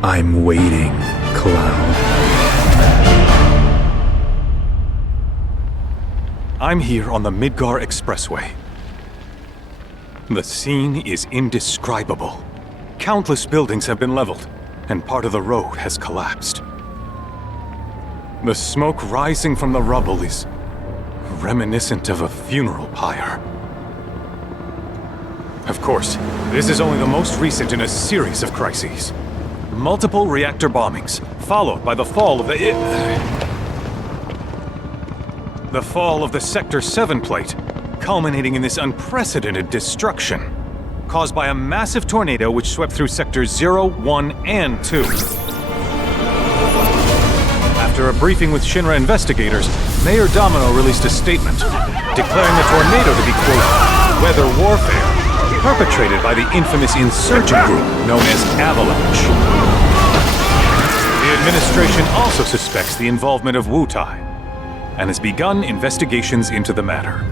I'm waiting, Cloud. I'm here on the Midgar Expressway. The scene is indescribable. Countless buildings have been leveled, and part of the road has collapsed. The smoke rising from the rubble is reminiscent of a funeral pyre. Of course, this is only the most recent in a series of crises. Multiple reactor bombings, followed by the fall of the Sector 7 plate, culminating in this unprecedented destruction, caused by a massive tornado which swept through Sectors 0, 1, and 2. After a briefing with Shinra investigators, Mayor Domino released a statement, declaring the tornado to be, quote, weather warfare, perpetrated by the infamous insurgent group known as Avalanche. The administration also suspects the involvement of Wutai, and has begun investigations into the matter.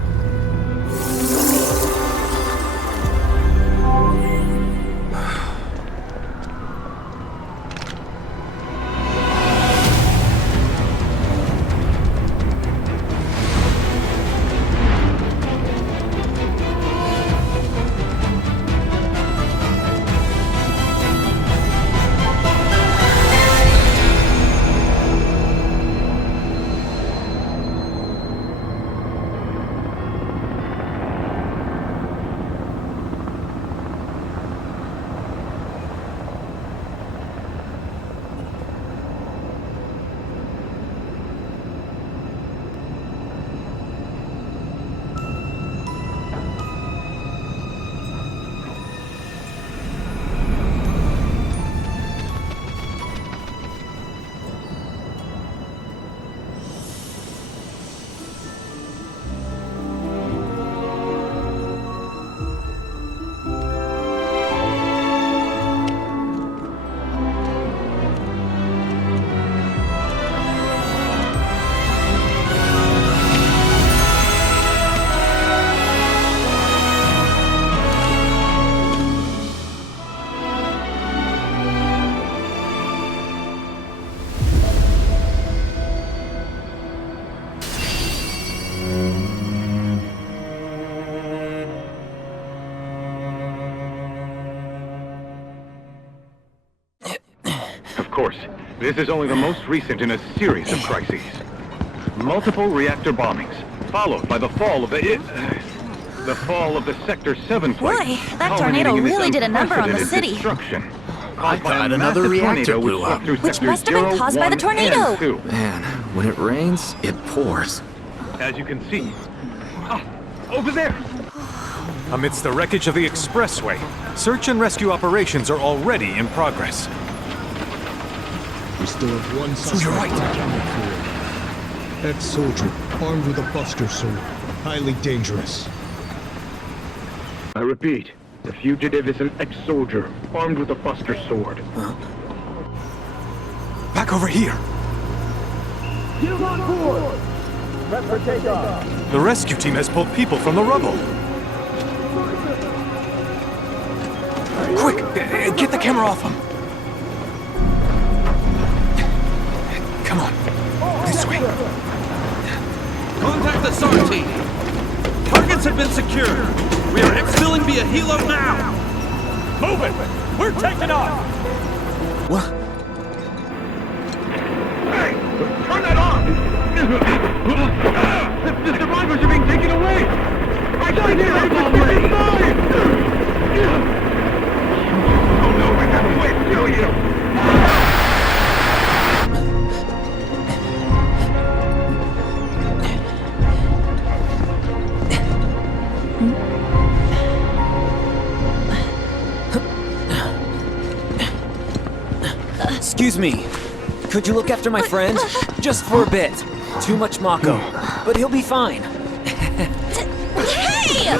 This is only the most recent in a series of crises. Multiple reactor bombings, followed by the fall of the Sector 7 plate. Boy, that tornado really did a number on the city. I thought another reactor blew up. Which must have been caused by the tornado. Man, when it rains, it pours. As you can see, over there. Amidst the wreckage of the expressway, search and rescue operations are already in progress. We still have one suspect. You're right. Ex-soldier, armed with a buster sword. Highly dangerous. I repeat, the fugitive is an ex-soldier, armed with a buster sword. Back over here. Get him on board! Prep for takeoff. The rescue team has pulled people from the rubble. Quick, get the camera off him. Come on, this way. Contact the SAR team. Targets have been secured. We are exfilling via helo now. Move it! We're taking off! What? Hey! Turn that on! The survivors are being taken away! I got here! Already! Oh no, I have to wait, kill you! Excuse me. Could you look after my friend? Just for a bit. Too much Mako. But he'll be fine. Hey!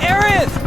Aerith!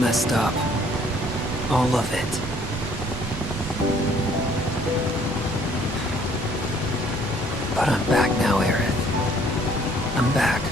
messed up. All of it. But I'm back now, Aerith. I'm back.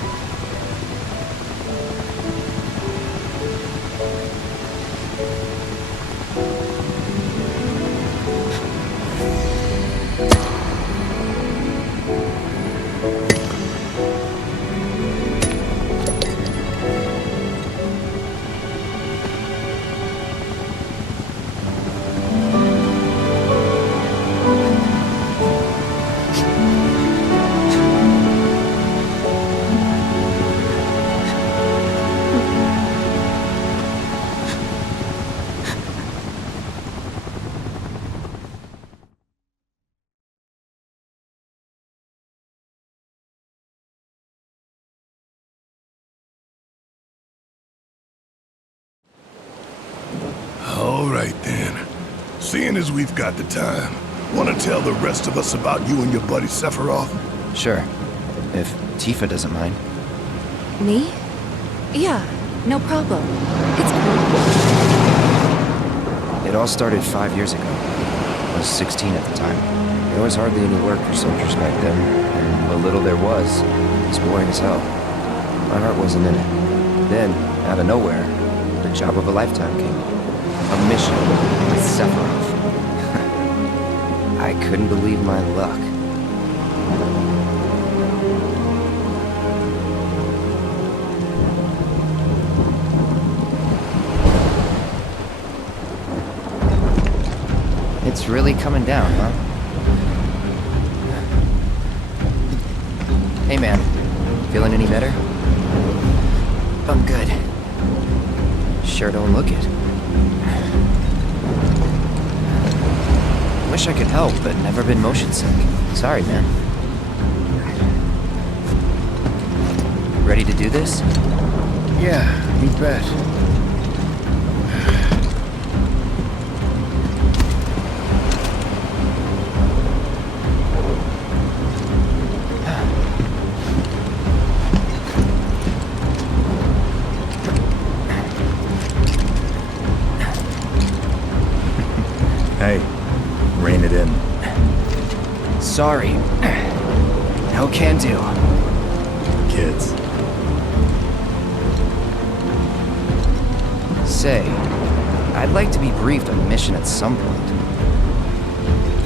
All right then. Seeing as we've got the time, want to tell the rest of us about you and your buddy Sephiroth? Sure. If Tifa doesn't mind. Me? Yeah, no problem. It's It all started 5 years ago. I was 16 at the time. There was hardly any work for soldiers back then, and what little there was boring as hell. My heart wasn't in it. Then, out of nowhere, the job of a lifetime came. A mission with Sephiroth. I couldn't believe my luck. It's really coming down, huh? Hey man, feeling any better? I'm good. Sure don't look it. Wish I could help, but never been motion sick. Sorry, man. Ready to do this? Yeah, you bet. Hey, rein it in. Sorry. No can do. Kids. Say, I'd like to be briefed on the mission at some point.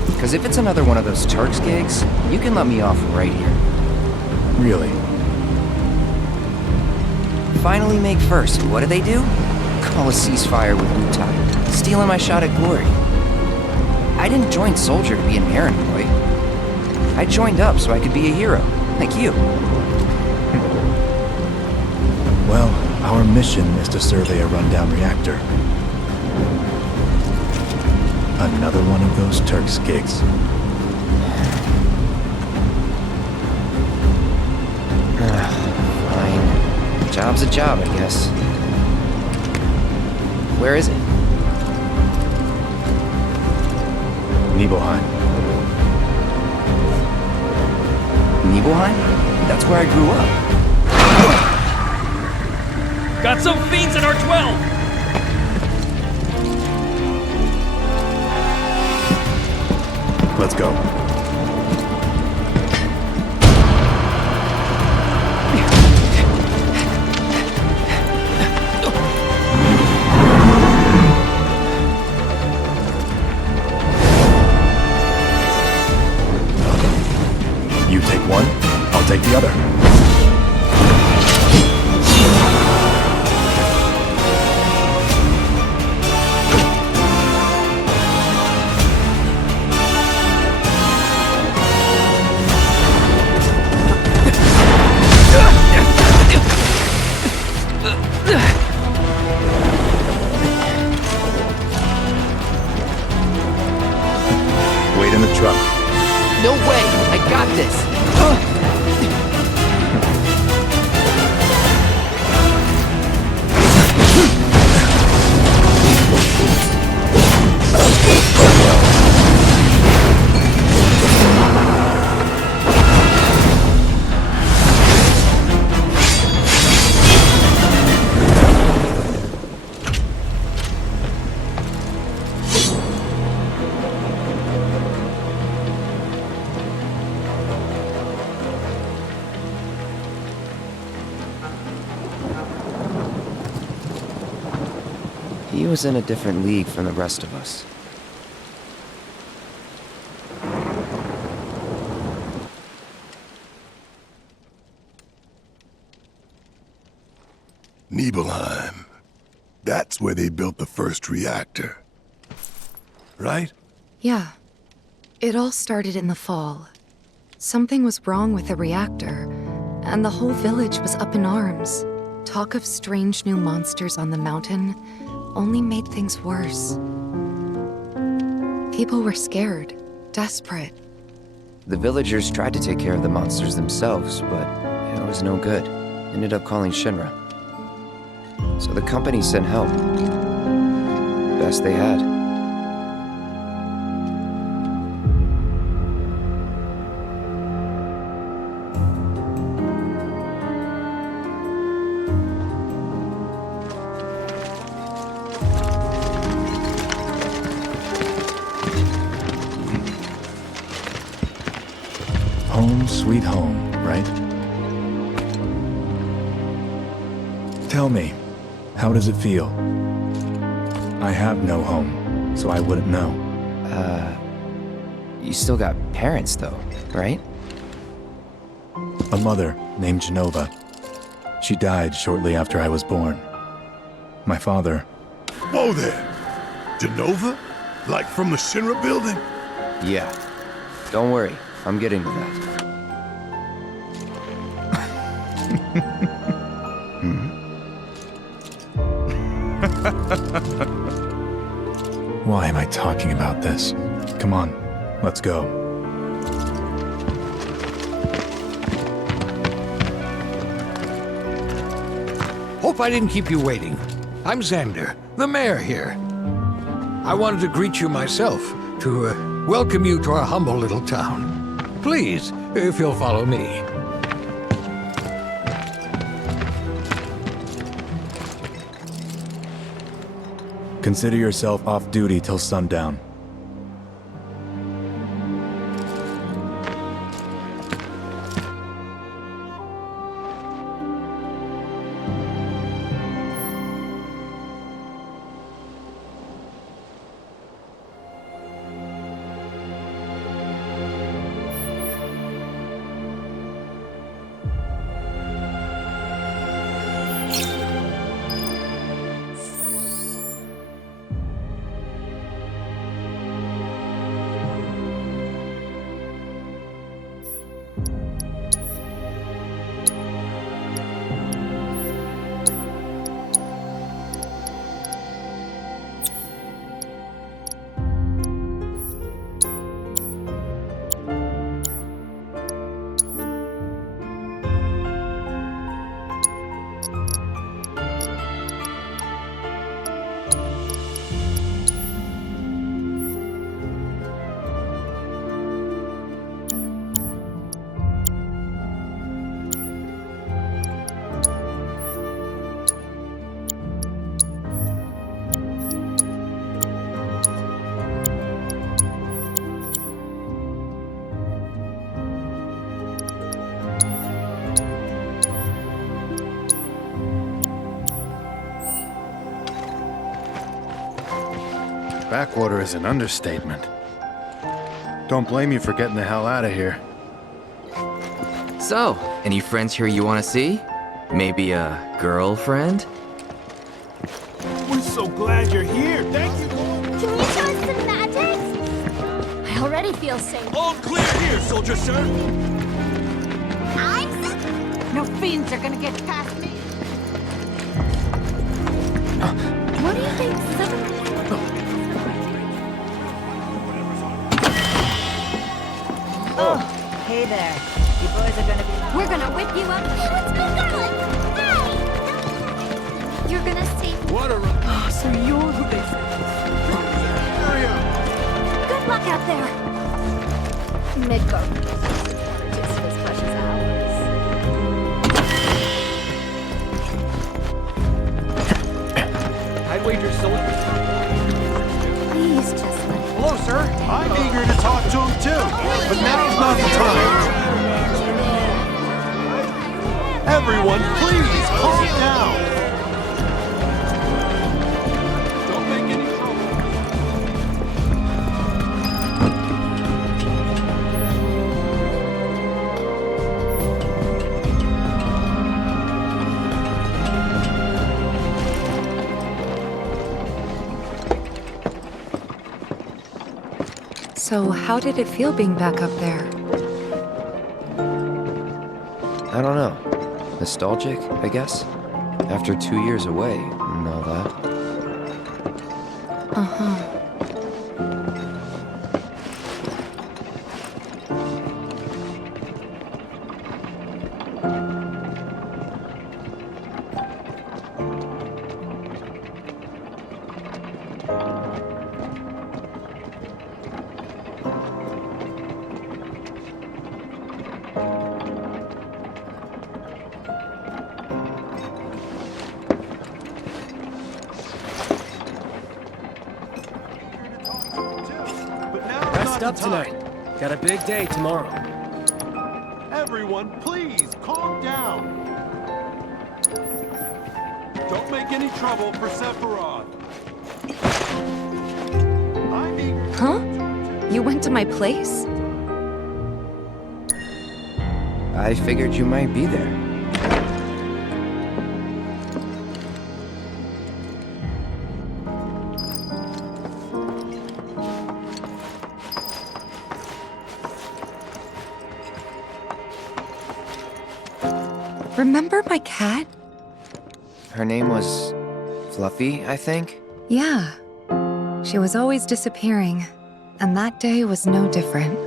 Because if it's another one of those Turks gigs, you can let me off right here. Really? Finally make first, and what do? Call a ceasefire with Wutai, stealing my shot at glory. I didn't join Soldier to be an errand boy. I joined up so I could be a hero, like you. Well, our mission is to survey a rundown reactor. Another one of those Turks gigs. Fine. Job's a job, I guess. Where is it? Nibelheim. Nibelheim? That's where I grew up. Got some fiends in our 12! Let's go. You take one, I'll take the other. Wait in the truck. No way! I got this! was in a different league from the rest of us. Nibelheim. That's where they built the first reactor. Right? Yeah. It all started in the fall. Something was wrong with the reactor, and the whole village was up in arms. Talk of strange new monsters on the mountain only made things worse. People were scared, desperate. The villagers tried to take care of the monsters themselves, but it was no good. Ended up calling Shinra. So the company sent help. Best they had. Home sweet home, right? Tell me, how does it feel? I have no home, so I wouldn't know. You still got parents though, right? A mother named Genova. She died shortly after I was born. My father... Whoa there! Genova? Like from the Shinra building? Yeah. Don't worry, I'm getting to that. Why am I talking about this? Come on, let's go. Hope I didn't keep you waiting. I'm Xander, the mayor here. I wanted to greet you myself, to welcome you to our humble little town. Please, if you'll follow me. Consider yourself off duty till sundown. Backwater is an understatement. Don't blame you for getting the hell out of here. So, any friends here you want to see? Maybe a girlfriend? We're so glad you're here. Thank you. Can you show us some magic? I already feel safe. All clear here, soldier sir. No fiends are gonna get past me. What do you think? Oh, hey there. You boys are gonna be... We're gonna whip you up. Hey, let's go, darling. Hey! You're gonna save... What a... Oh, so you're who they said. Good luck out there. Midgar. Just as precious hours. I'd wager soldiers. Please just let... Hello, sir. I'm eager to talk to him too, but now's not the time. Everyone, please calm down. So how did it feel being back up there? I don't know. Nostalgic, I guess? After 2 years away and all that. Uh-huh. Rest up tonight. Got a big day tomorrow. Everyone, please calm down. Don't make any trouble for Sephiroth. Huh? You went to my place? I figured you might be there. Remember my cat? Her name was Fluffy, I think? Yeah. She was always disappearing, and that day was no different.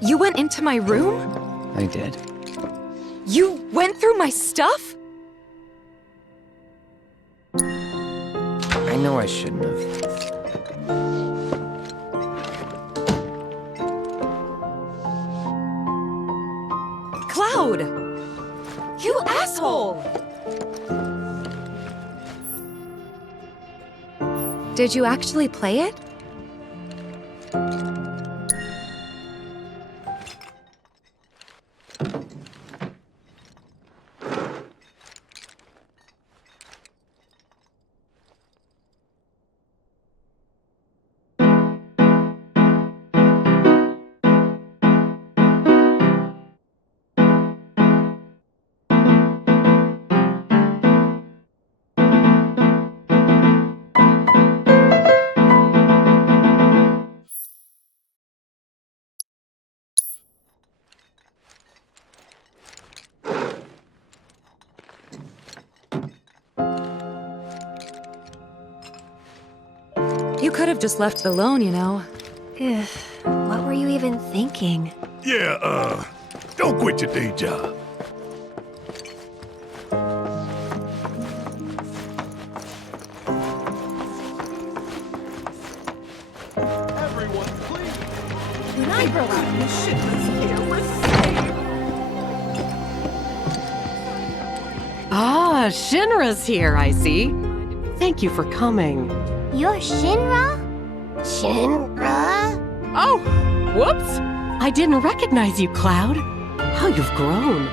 You went into my room? I did. You went through my stuff? I know I shouldn't have. Cloud! You asshole! Did you actually play it? You could have just left it alone, you know. What were you even thinking? Yeah, don't quit your day job. Everyone, please. When I grow up, Shinra's here. We're safe. Ah, Shinra's here, I see. Thank you for coming. You're Shinra? Shinra? Oh, whoops! I didn't recognize you, Cloud. How you've grown.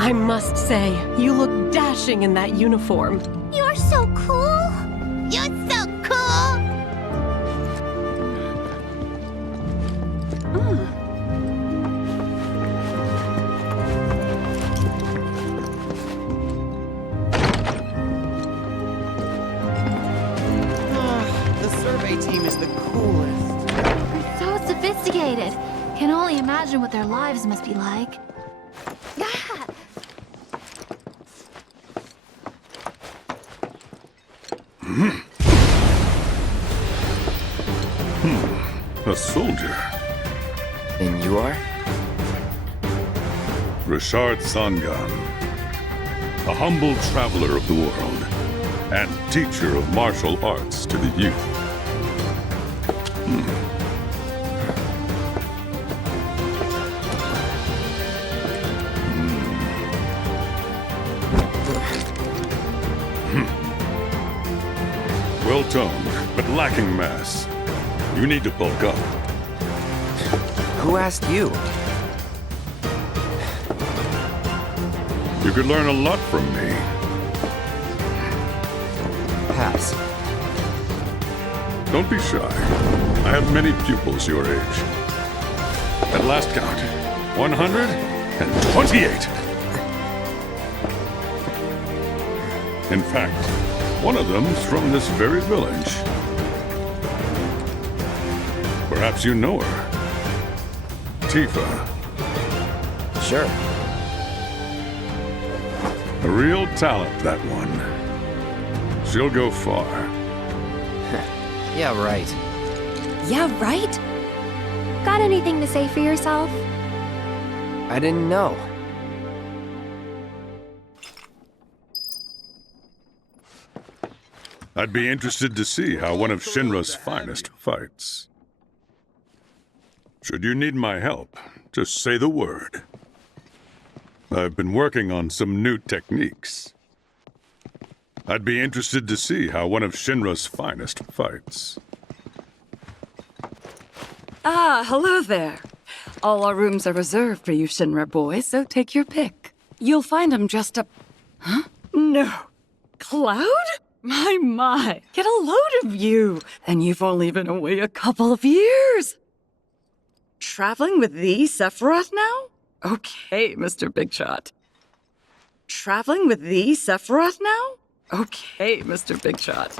I must say, you look dashing in that uniform. You're so cool! You're so cool! The survey team is the coolest. They're so sophisticated. Can only imagine what their lives must be like. A soldier. And you are? Richard Sangan. A humble traveler of the world, and teacher of martial arts to the youth. Well-toned, but lacking mass. You need to bulk up. Who asked you? You could learn a lot from me. Pass. Don't be shy. I have many pupils your age. At last count, 128. In fact, one of them's from this very village. Perhaps you know her. Tifa. Sure. A real talent, that one. She'll go far. Yeah, right. Yeah, right? Got anything to say for yourself? I didn't know. I'd be interested to see how one of Shinra's finest fights. Should you need my help, just say the word. I've been working on some new techniques. I'd be interested to see how one of Shinra's finest fights. Ah, hello there. All our rooms are reserved for you Shinra boys, so take your pick. You'll find them just up... Huh? No. Cloud? My. Get a load of you. And you've only been away a couple of years. Traveling with the Sephiroth now? Okay, Mr. Big Shot. Traveling with the Sephiroth now? Okay, Mr. Big Shot.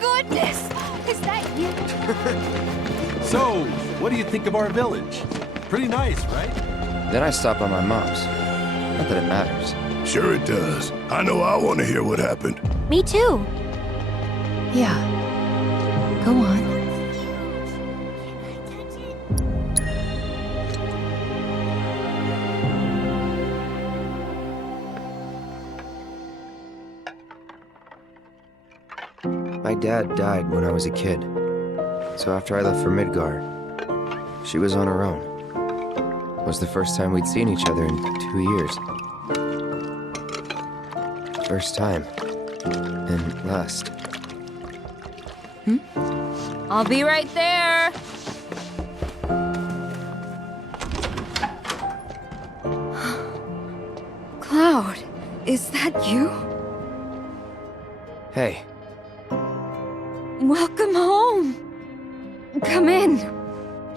Goodness! Is that you? So, what do you think of our village? Pretty nice, right? Then I stopped by my mom's. Not that it matters. Sure it does. I know I want to hear what happened. Me too. Yeah. Go on. My dad died when I was a kid. So after I left for Midgar, she was on her own. It was the first time we'd seen each other in 2 years. First time. And last. I'll be right there. Cloud, is that you? Hey. Welcome home. Come in.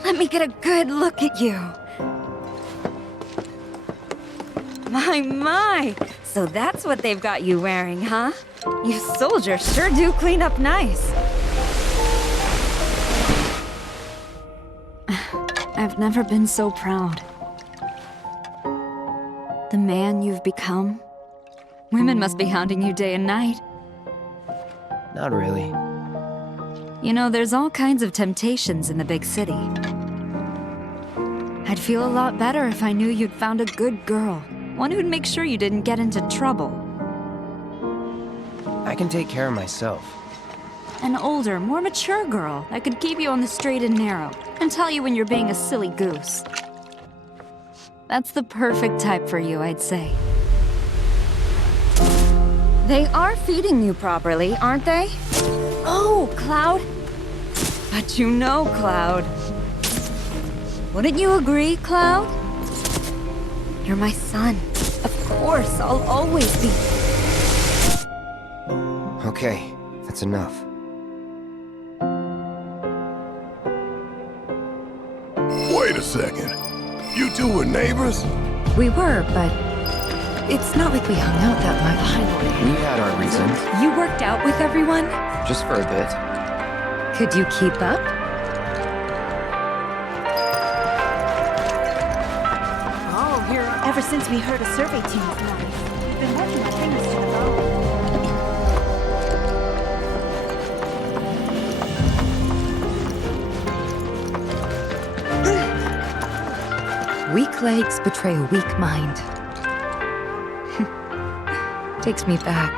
Let me get a good look at you. My. So that's what they've got you wearing, huh? You soldiers sure do clean up nice. I've never been so proud. The man you've become. Women must be hounding you day and night. Not really. You know, there's all kinds of temptations in the big city. I'd feel a lot better if I knew you'd found a good girl. One who'd make sure you didn't get into trouble. I can take care of myself. An older, more mature girl that could keep you on the straight and narrow and tell you when you're being a silly goose. That's the perfect type for you, I'd say. They are feeding you properly, aren't they? Oh, Cloud. But you know, Cloud. Wouldn't you agree, Cloud? You're my son. Of course, I'll always be. Okay, that's enough. Wait a second. You two were neighbors? We were, but it's not like we hung out that much. We had our reasons. You worked out with everyone? Just for a bit. Could you keep up? Oh, here. Ever since we heard a survey team was nice. We've been working on things to develop. Weak legs betray a weak mind. Takes me back.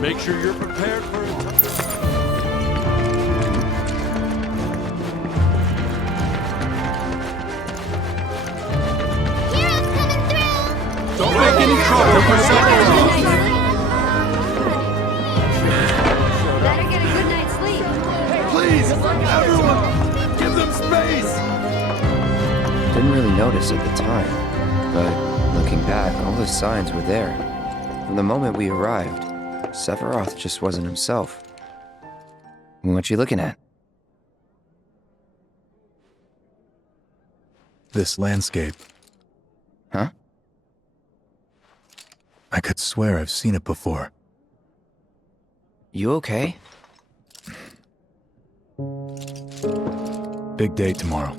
Make sure you're prepared for it. Don't make any trouble for Sephiroth. Better get a good night's sleep. Please, everyone, give them space! Didn't really notice at the time, but looking back, all the signs were there. From the moment we arrived, Sephiroth just wasn't himself. What you looking at? This landscape. Huh? I could swear I've seen it before. You okay? Big day tomorrow.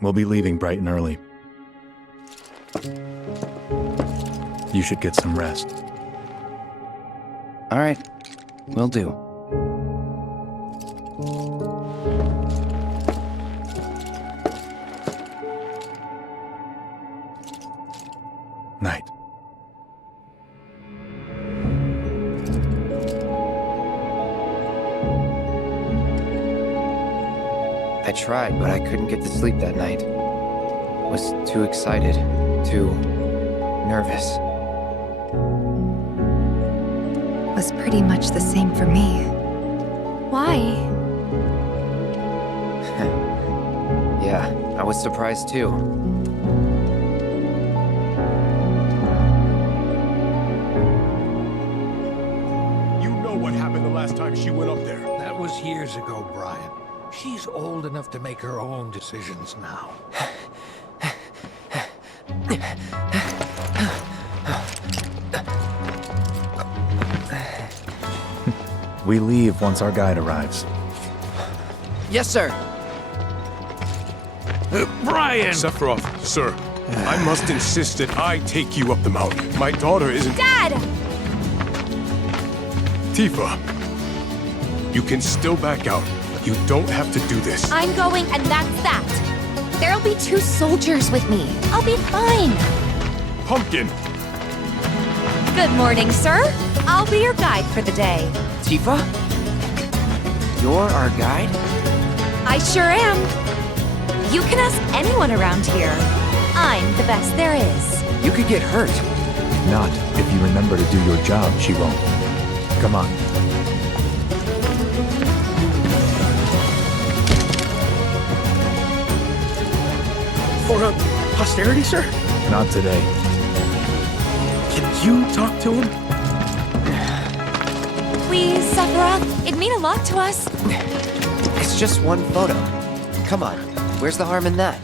We'll be leaving bright and early. You should get some rest. All right, will do. Night. I tried, but I couldn't get to sleep that night. Was too excited, too nervous. Was pretty much the same for me. Why? Yeah, I was surprised too. You know what happened the last time she went up there. That was years ago, Brian. She's old enough to make her own decisions now. We leave once our guide arrives. Yes, sir. Brian! Sephiroth, sir, I must insist that I take you up the mountain. My daughter isn't... Dad! Tifa, you can still back out. You don't have to do this. I'm going, and that's that. There'll be 2 soldiers with me. I'll be fine. Pumpkin! Good morning, sir. I'll be your guide for the day. Tifa? You're our guide? I sure am. You can ask anyone around here. I'm the best there is. You could get hurt. Not if you remember to do your job, she won't. Come on. For posterity, sir? Not today. Can you talk to him? Please, Sephiroth. It'd mean a lot to us. It's just one photo. Come on, where's the harm in that?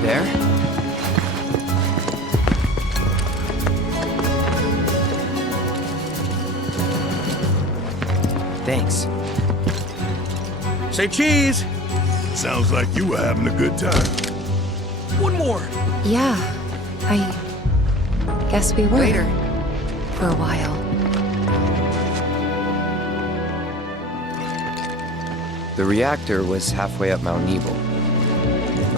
There? Thanks. Say cheese! Sounds like you were having a good time. One more! Yeah, I guess we were. Later. For a while. The reactor was halfway up Mount Nebel.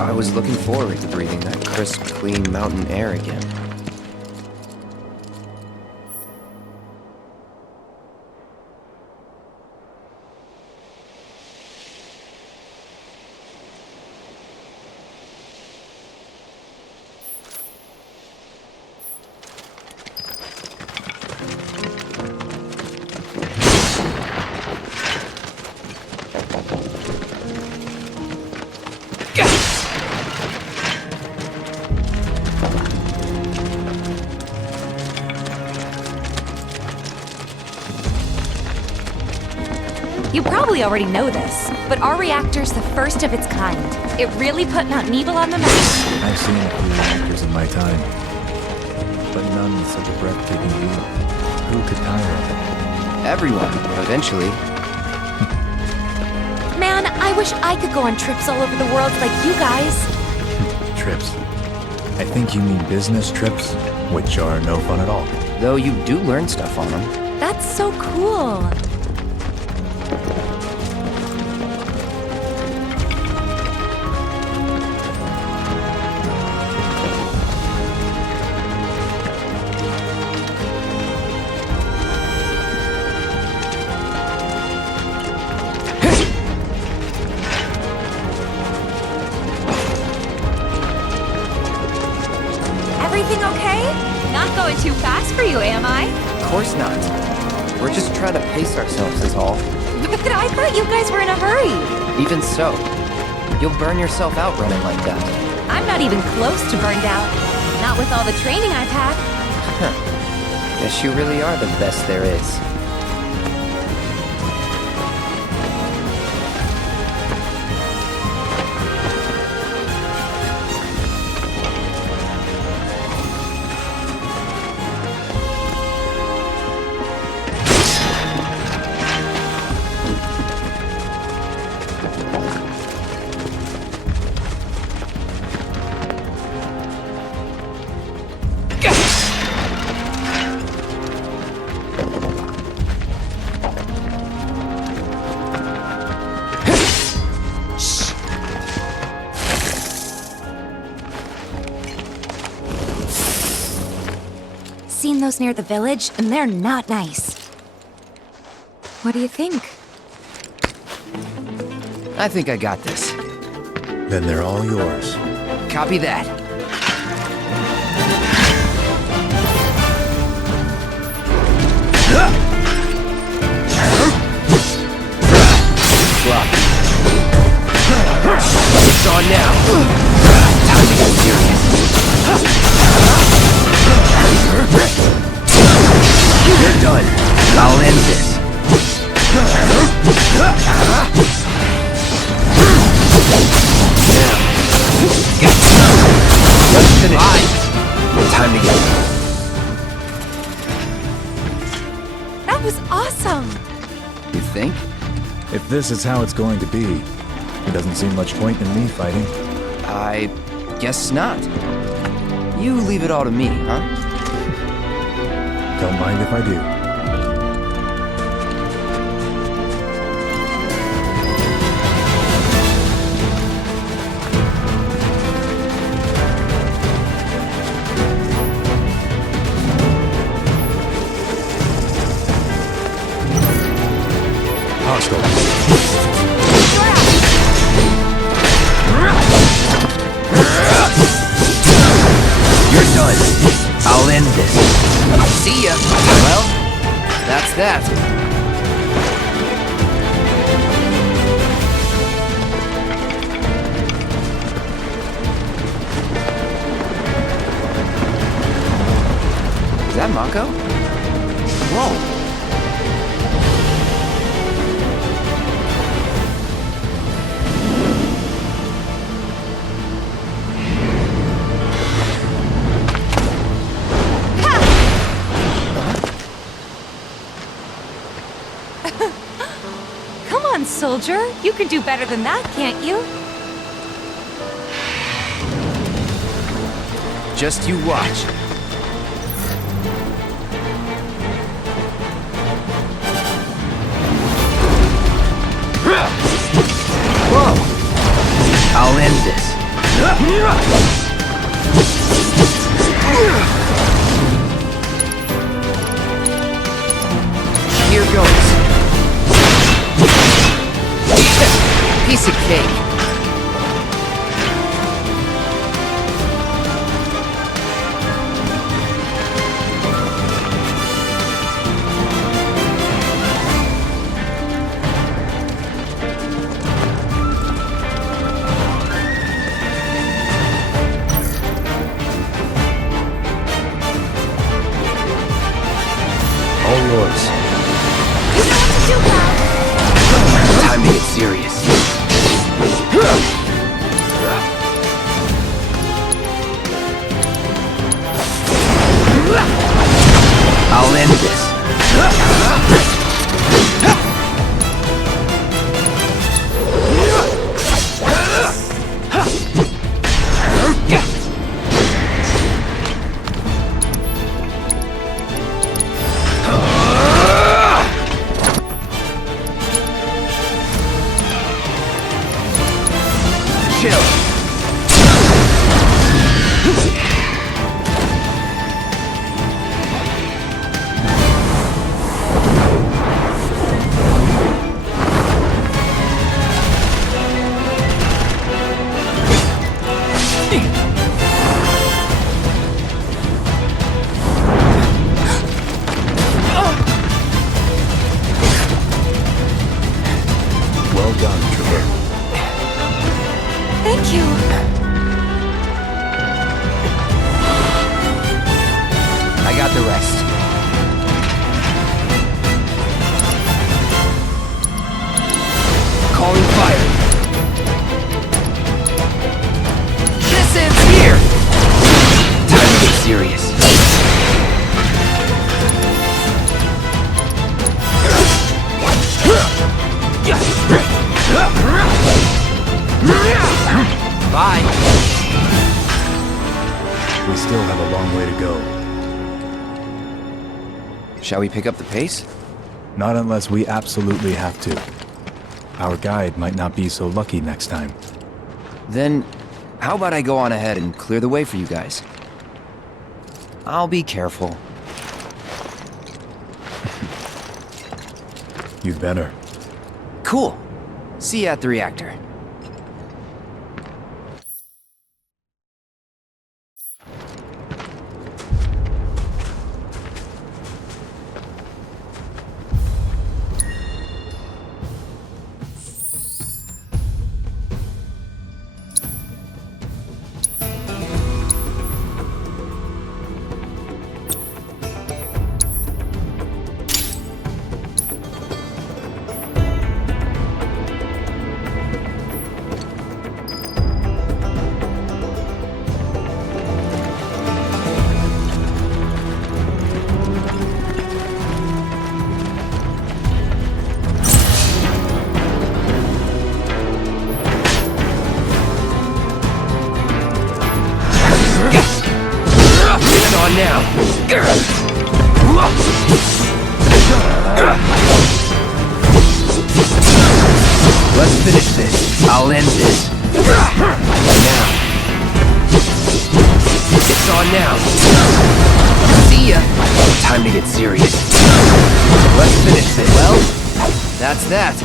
I was looking forward to breathing that crisp, clean mountain air again. You probably already know this, but our reactor's the first of its kind. It really put Mount Nebel on the map. I've seen a few reactors in my time, but none with such a breathtaking view. Who could tire of it? Everyone, eventually. Man, I wish I could go on trips all over the world like you guys. Trips. I think you mean business trips, which are no fun at all. Though you do learn stuff on them. That's so cool. Not going too fast for you, am I? Of course not. We're just trying to pace ourselves is all. But I thought you guys were in a hurry. Even so, you'll burn yourself out running like that. I'm not even close to burned out. Not with all the training I've had. Guess you really are the best there is. Seen those near the village, and they're not nice. What do you think? I think I got this. Then they're all yours. Copy that. Block. It's on now. Time to get serious. You're done. I'll end this. Let's finish. Time to get. That was awesome. You think? If this is how it's going to be, there doesn't seem much point in me fighting. I guess not. You leave it all to me, huh? Don't mind if I do. Hostile. You're done. I'll end this. See ya. Well, that's that. Is that Mako? Whoa. Come on, soldier. You can do better than that, can't you? Just you watch. Whoa! I'll end this. Here goes. Piece of cake. All yours. You know what to do, Cloud. Time to get serious. done, Trooper. Thank you. I got the rest. Calling fire. This ends here! Time to get serious. Bye. We still have a long way to go. Shall we pick up the pace? Not unless we absolutely have to. Our guide might not be so lucky next time. Then, how about I go on ahead and clear the way for you guys? I'll be careful. You'd better. Cool. See you at the reactor. Let's finish this. I'll end this. Now. It's on now. See ya. Time to get serious. Let's finish this. Well, that's that.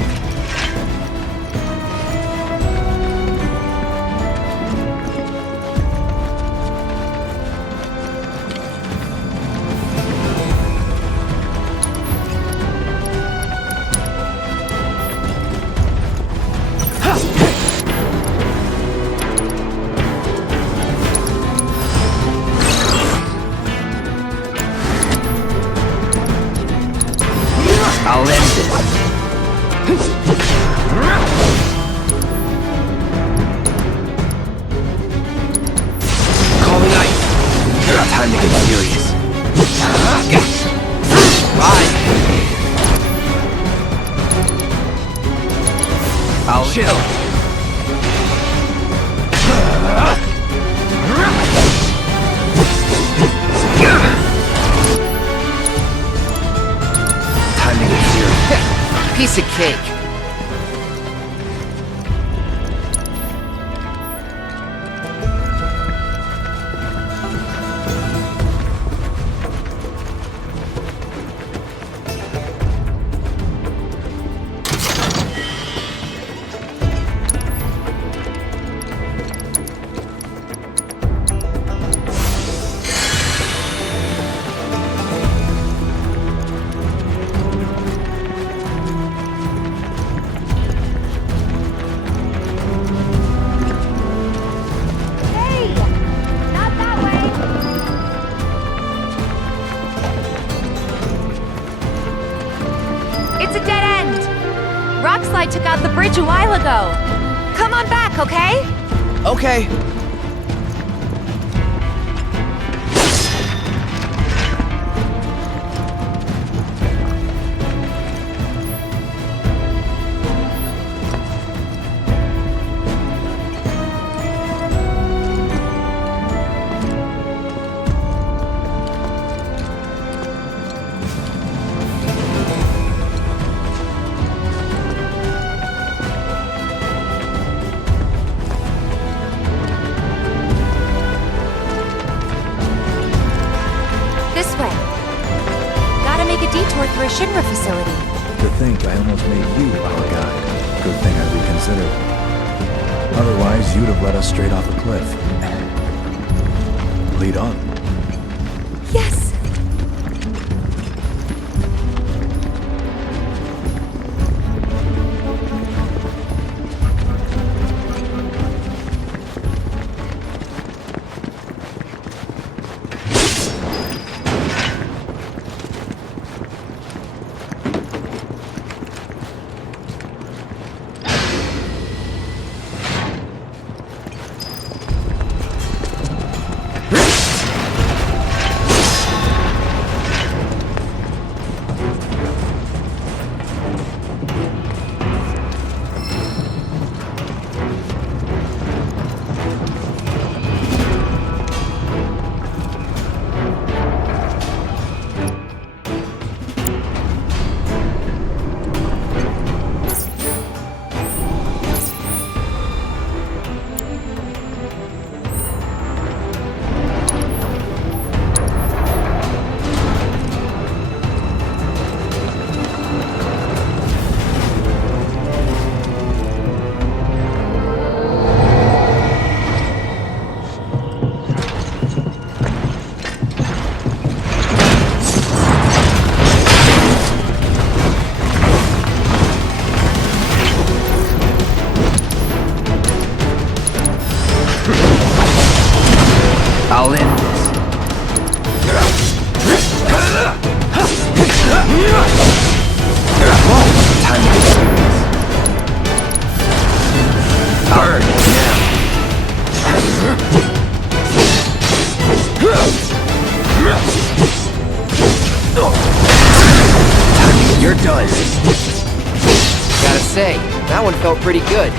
I'll end this. Calling ice. Time to get serious. Bye. I'll chill. Time to get serious. Piece of cake. I took out the bridge a while ago. Come on back, okay? Okay. For a Shinra facility. To think I almost made you our guide. Good thing I reconsidered. Otherwise, you'd have led us straight off a cliff. Lead on. Yes. say, that one felt pretty good.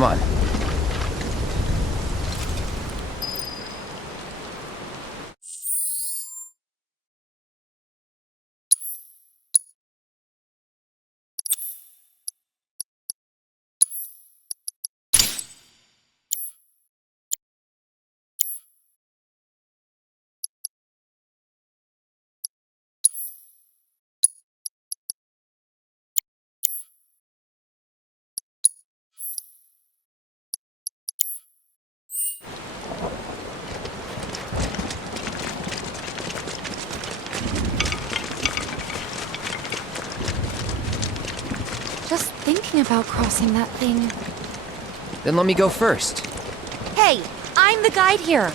Come on. Just thinking about crossing that thing. Then let me go first. Hey, I'm the guide here.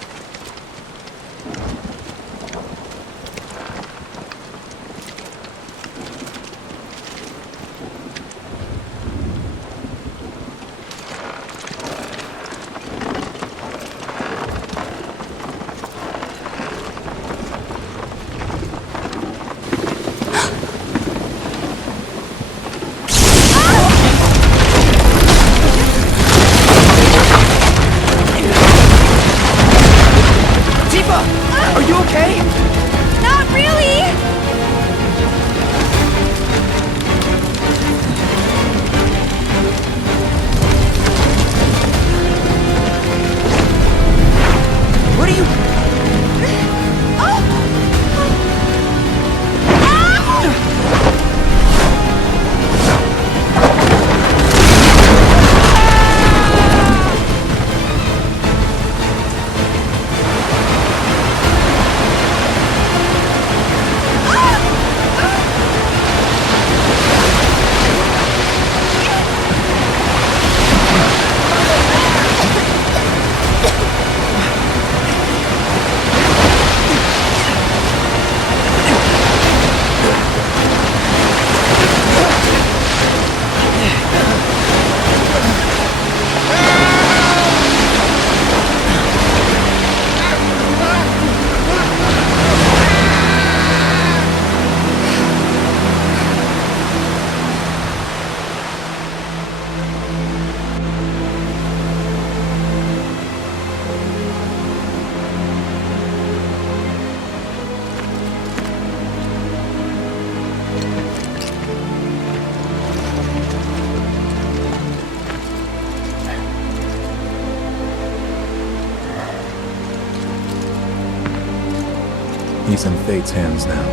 He's in Fate's hands now.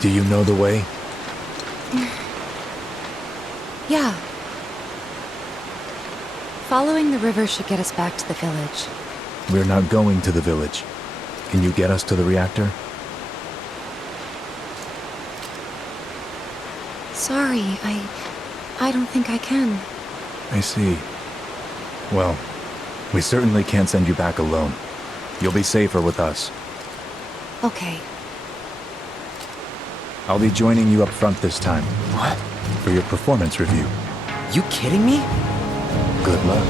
Do you know the way? Yeah. Following the river should get us back to the village. We're not going to the village. Can you get us to the reactor? Sorry, I don't think I can. I see. Well, we certainly can't send you back alone. You'll be safer with us. Okay. I'll be joining you up front this time. What? For your performance review. You kidding me? Good luck.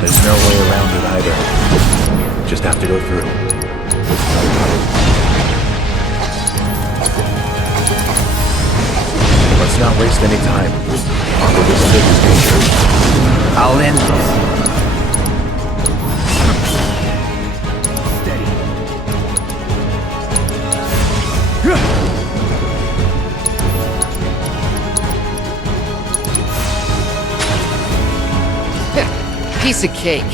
There's no way around it either. Just have to go through. Let's not waste any time. Uncle, this is dangerous. I'll end this. Piece of cake.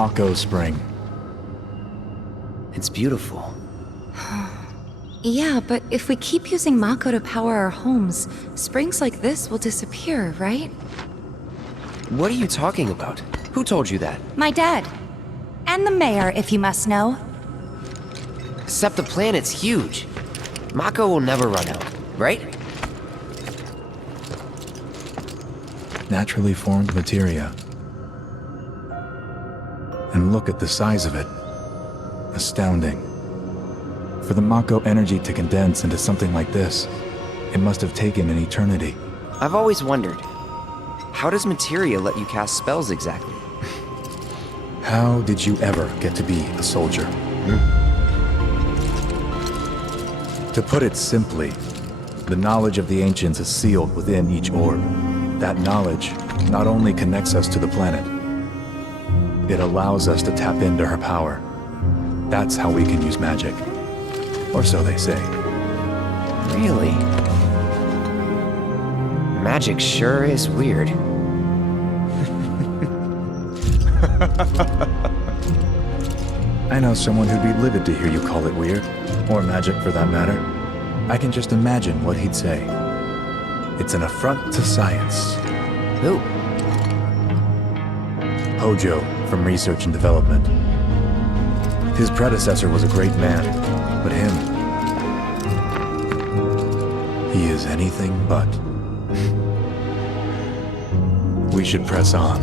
Mako Spring. It's beautiful. Yeah, but if we keep using Mako to power our homes, springs like this will disappear, right? What are you talking about? Who told you that? My dad. And the mayor, if you must know. Except the planet's huge. Mako will never run out, right? Naturally formed materia. And look at the size of it. Astounding. For the Mako energy to condense into something like this, it must have taken an eternity. I've always wondered, how does materia let you cast spells exactly? How did you ever get to be a soldier? To put it simply, the knowledge of the ancients is sealed within each orb. That knowledge not only connects us to the planet, it allows us to tap into her power. That's how we can use magic. Or so they say. Really? Magic sure is weird. I know someone who'd be livid to hear you call it weird, or magic for that matter. I can just imagine what he'd say. It's an affront to science. Who? Hojo, from Research and Development. His predecessor was a great man, but him... he is anything but. We should press on.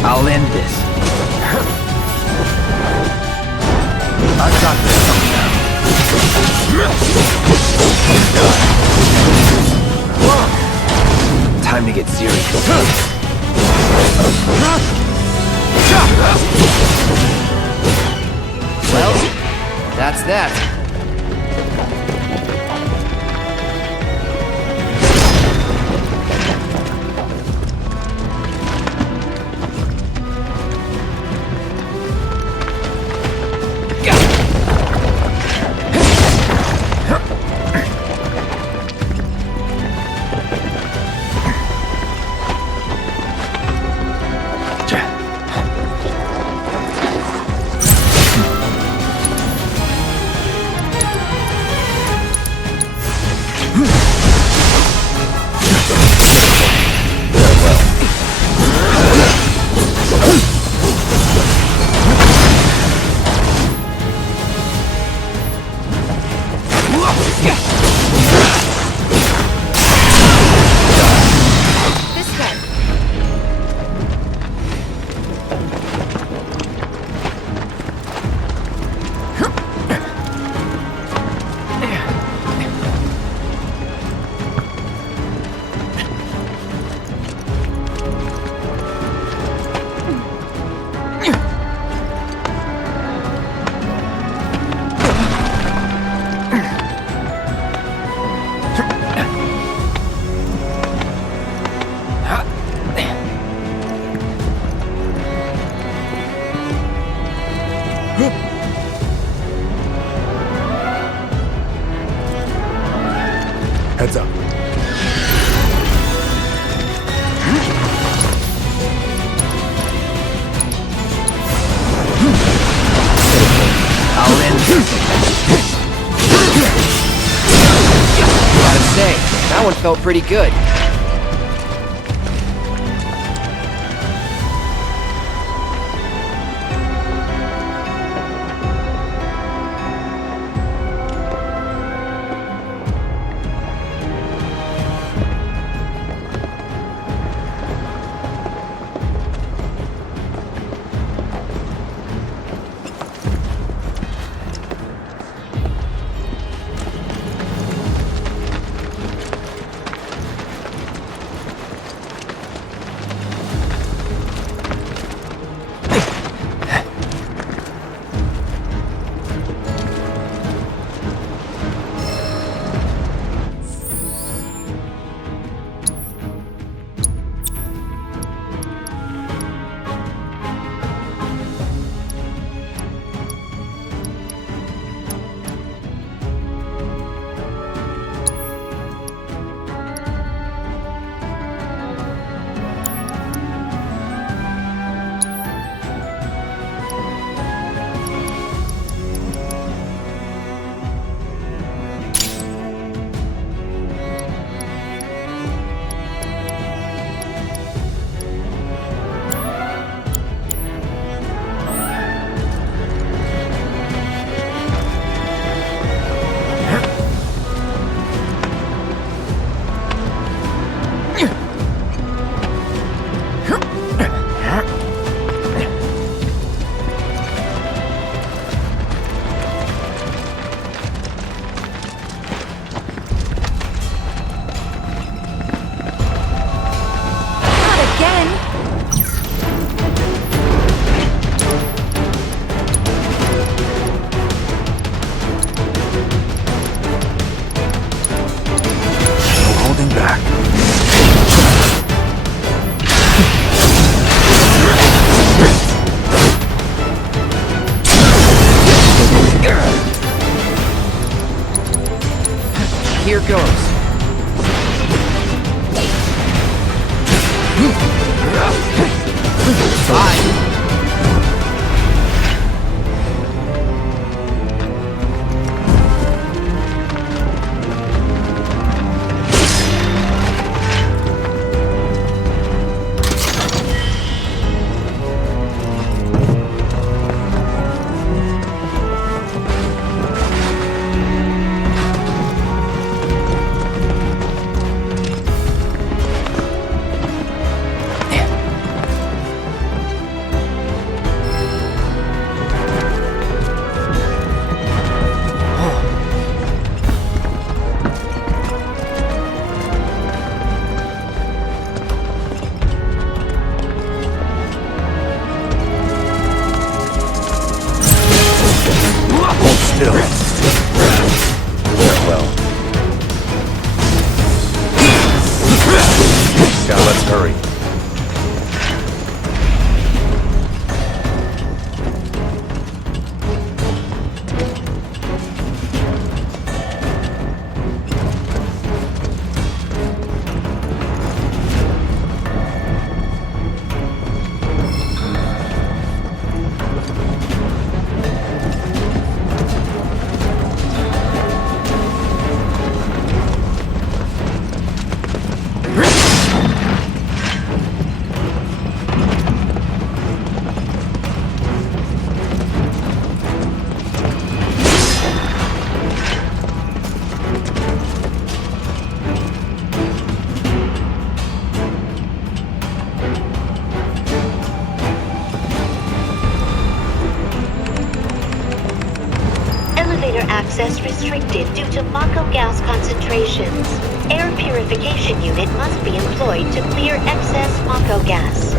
I'll end this. I've got this. Time to get serious. Well, that's that. Heads up. I'll end this. Gotta say, that one felt pretty good. again. No holding back. Here goes. Still. Well. Now let's hurry. Access restricted due to mako gas concentrations. Air purification unit must be employed to clear excess mako gas.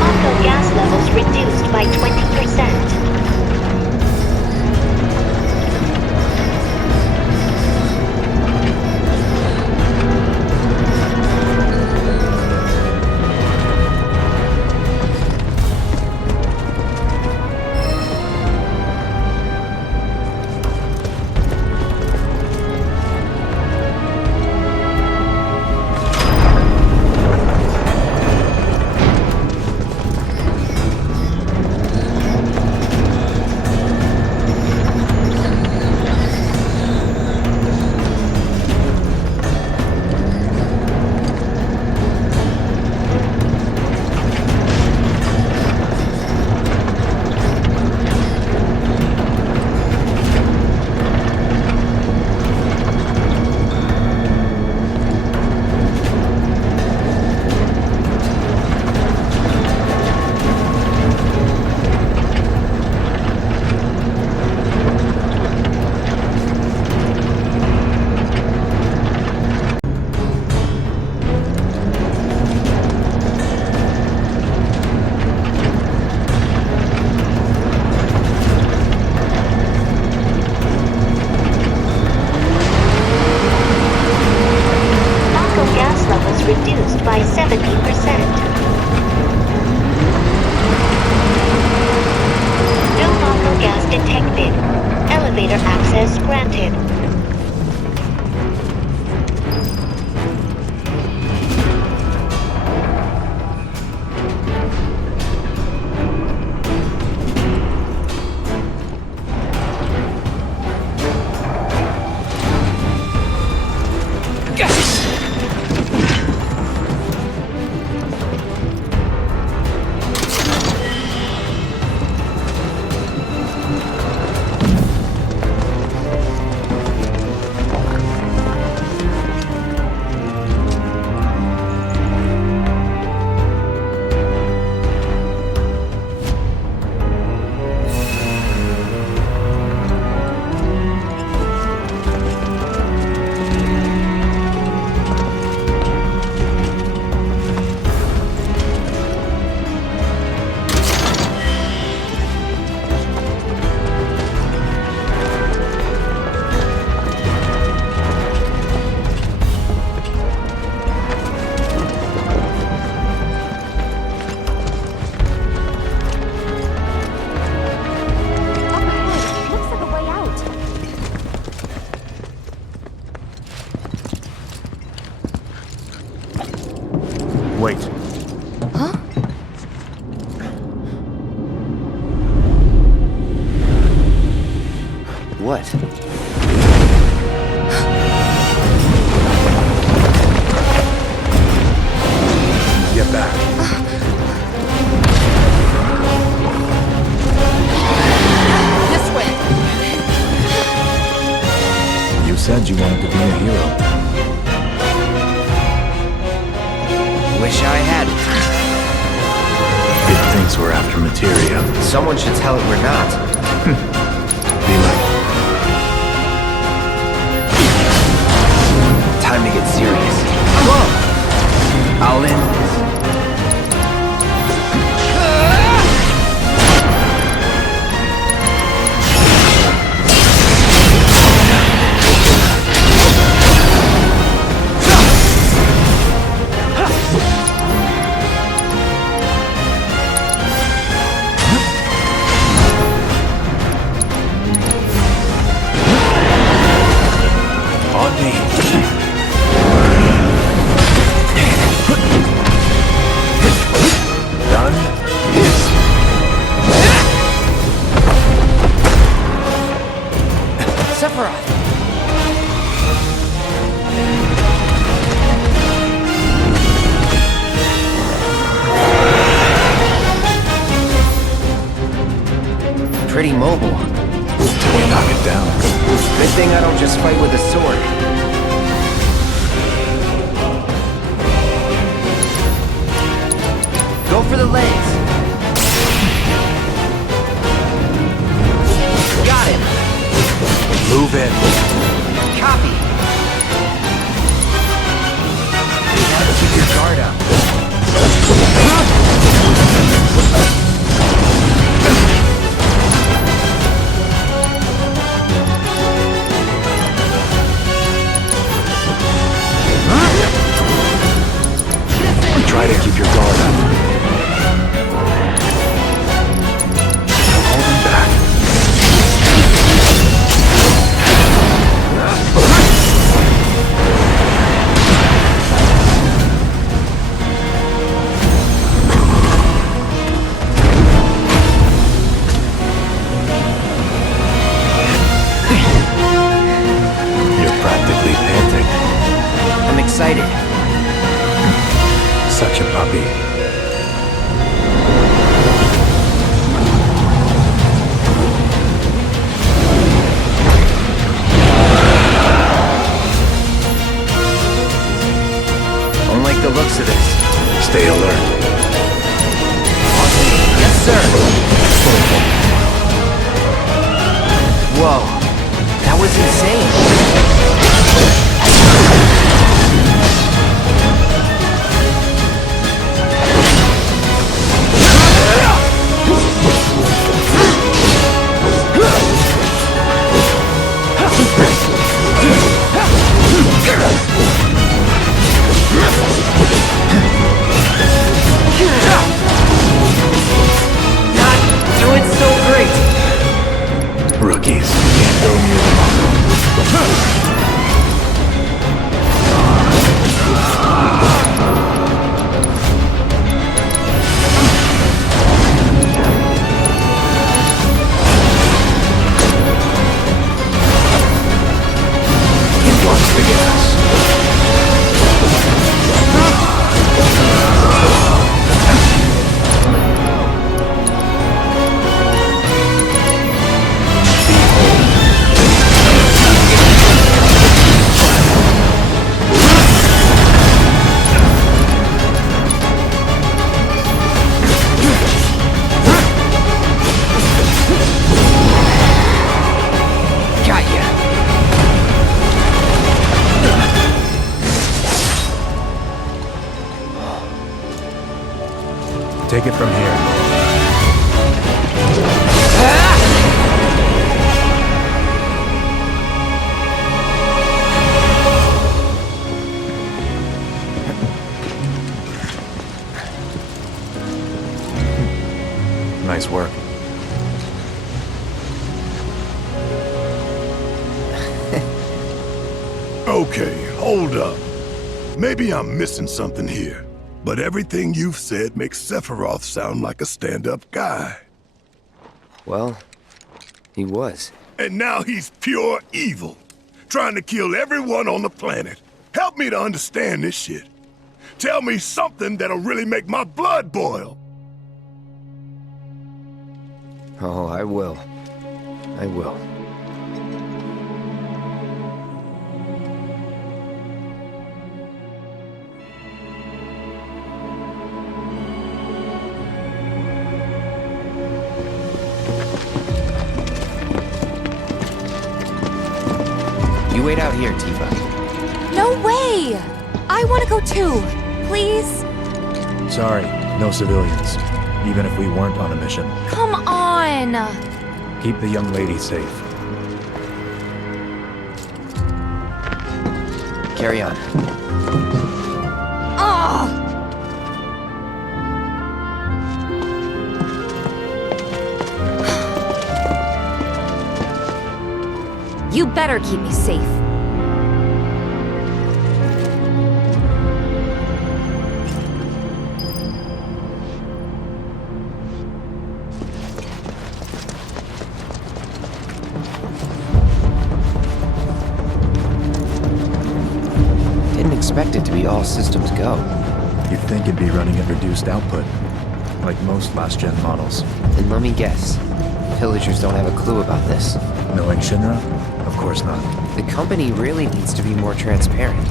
Mako gas levels reduced by 20%. Reduced by 70%. No mako gas detected. Elevator access granted. Wait. Huh? What? Get back. This way. You said you wanted to be a hero. Wish I hadn't. It thinks we're after materia. Someone should tell it we're not. Be like. Time to get serious. Whoa! I'll end this. On me. Done. Sephiroth! Pretty mobile. Till we knock it down. Good thing I don't just fight with a sword. Go for the legs. Got him. Move in. Copy. Now keep your guard up. Try to keep your guard up. Hold him back. You're practically panting. I'm excited. Such a puppy. Don't like the looks of this. Stay alert. Yes, sir. Whoa. That was insane. Not doing so great. Rookies can't go near the mako. Watch the gas. Got ya. Take it from here. Nice work. Okay, hold up. Maybe I'm missing something here. But everything you've said makes Sephiroth sound like a stand-up guy. Well, he was. And now he's pure evil, trying to kill everyone on the planet. Help me to understand this shit. Tell me something that'll really make my blood boil. Oh, I will. I will. You wait out here, Tifa. No way! I want to go too. Please? Sorry, no civilians. Even if we weren't on a mission. Come on! Keep the young lady safe. Carry on. Ugh! You better keep me safe. Didn't expect it to be all systems go. You'd think it'd be running at reduced output, like most last-gen models. And let me guess, villagers don't have a clue about this. Knowing Shinra? Of course not. The company really needs to be more transparent.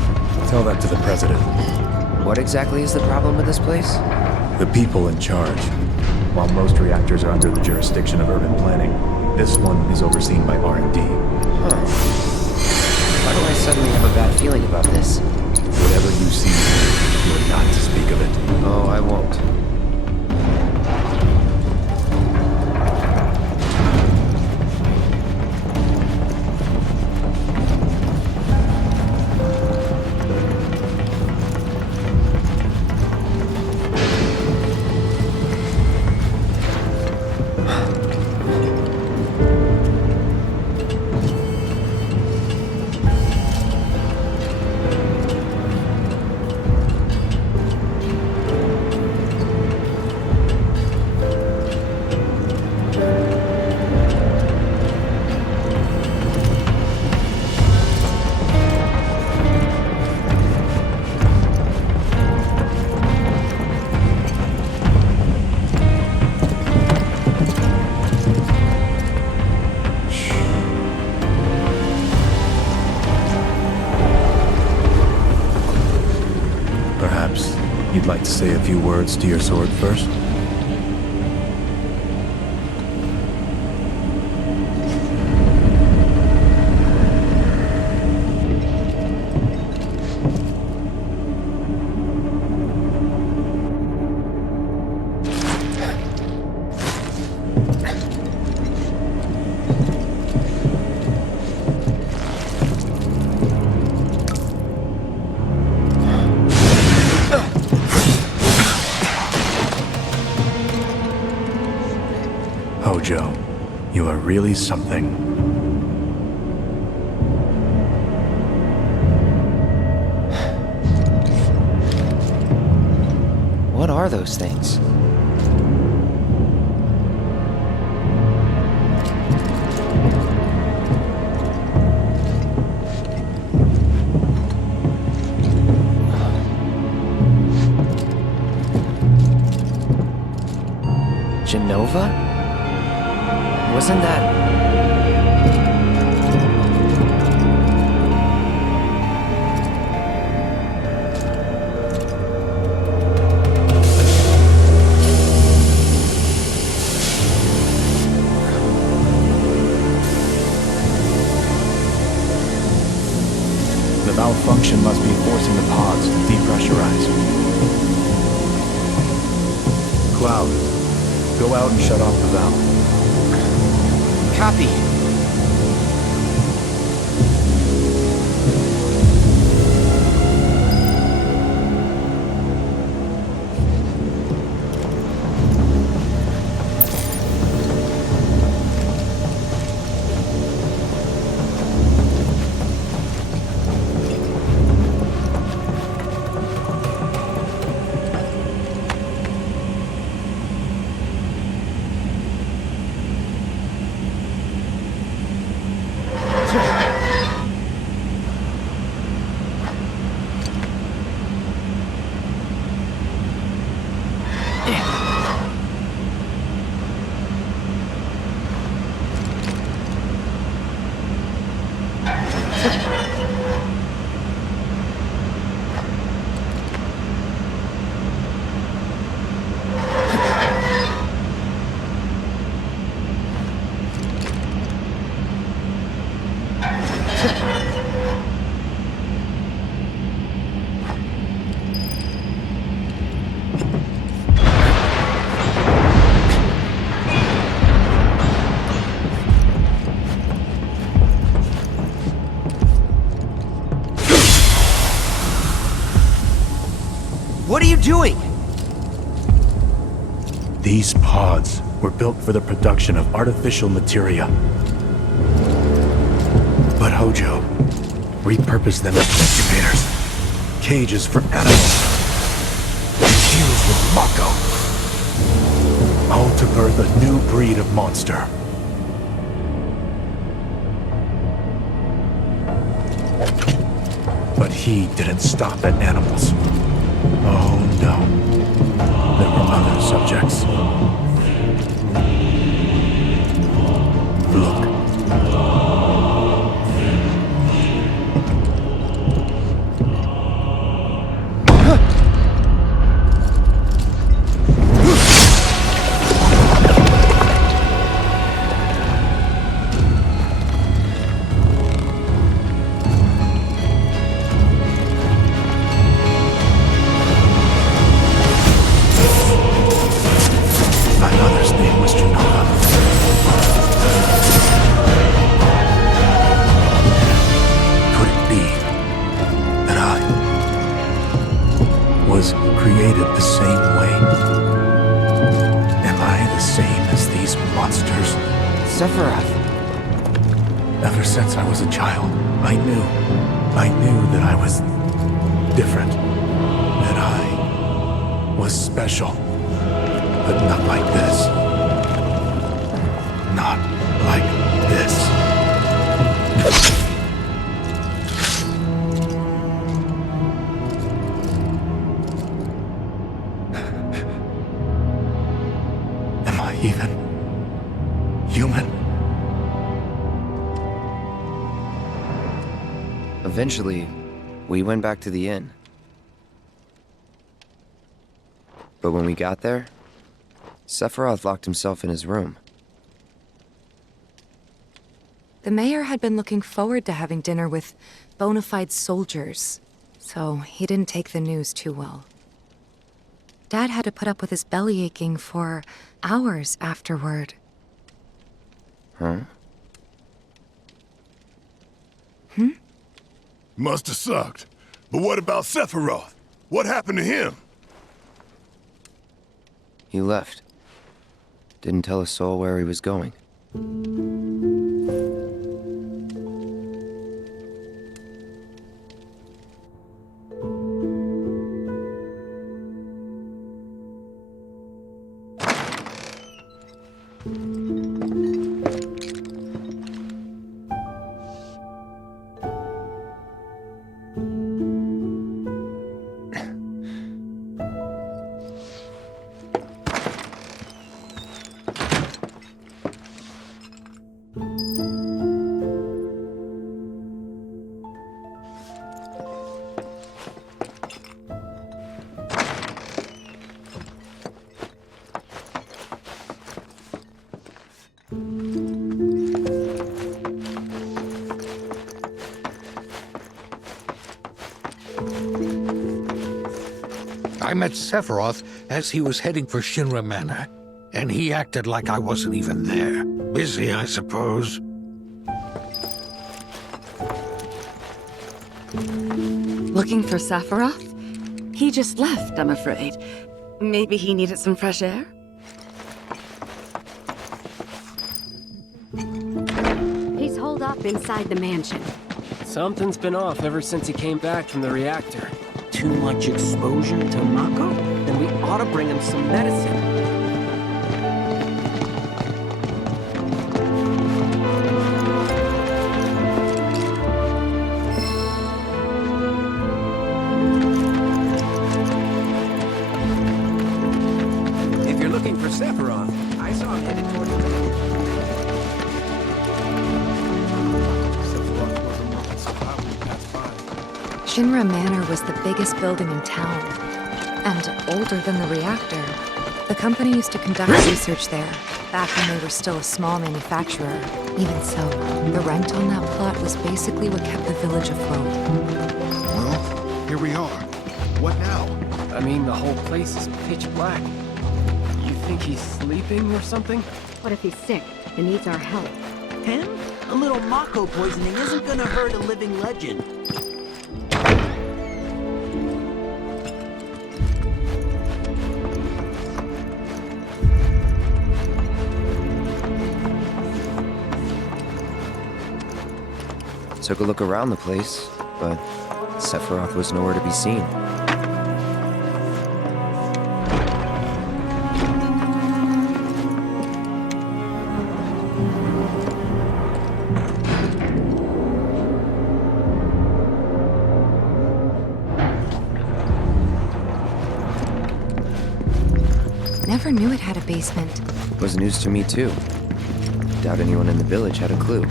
Tell that to the president. What exactly is the problem with this place? The people in charge. While most reactors are under the jurisdiction of urban planning, this one is overseen by R&D. Huh. Why do I suddenly have a bad feeling about this? Whatever you see, you're not to speak of it. Oh, I won't. You'd like to say a few words to your sword first? Joe, you are really something. What are those things? Genova? Wasn't that... The malfunction must be forcing the pods to depressurize. Cloud, go out and shut off the valve. Copy. What are you doing? These pods were built for the production of artificial materia. But Hojo repurposed them as incubators, cages for animals, infused with Mako, all to birth a new breed of monster. But he didn't stop at animals. Oh no. There were other subjects. Look. Sephiroth. Ever since I was a child, I knew that I was different. That I was special. But not like this. Not like this. Am I even human? Eventually, we went back to the inn. But when we got there, Sephiroth locked himself in his room. The mayor had been looking forward to having dinner with bona fide soldiers, so he didn't take the news too well. Dad had to put up with his belly aching for hours afterward. Huh? Must have sucked. But what about Sephiroth? What happened to him? He left. Didn't tell a soul where he was going. I met Sephiroth as he was heading for Shinra Manor, and he acted like I wasn't even there. Busy, I suppose. Looking for Sephiroth? He just left, I'm afraid. Maybe he needed some fresh air? He's holed up inside the mansion. Something's been off ever since he came back from the reactor. Too much exposure to Mako? Then we ought to bring him some medicine. If you're looking for Sephiroth, I saw him headed toward the town. Shinra Manor was the biggest building in town, and older than the reactor. The company used to conduct research there, back when they were still a small manufacturer. Even so, the rent on that plot was basically what kept the village afloat. Well, here we are. What now? I mean, the whole place is pitch black. You think he's sleeping or something? What if he's sick and needs our help? Him? A little mako poisoning isn't gonna hurt a living legend. Took a look around the place, but Sephiroth was nowhere to be seen. Never knew it had a basement. Was news to me too. Doubt anyone in the village had a clue.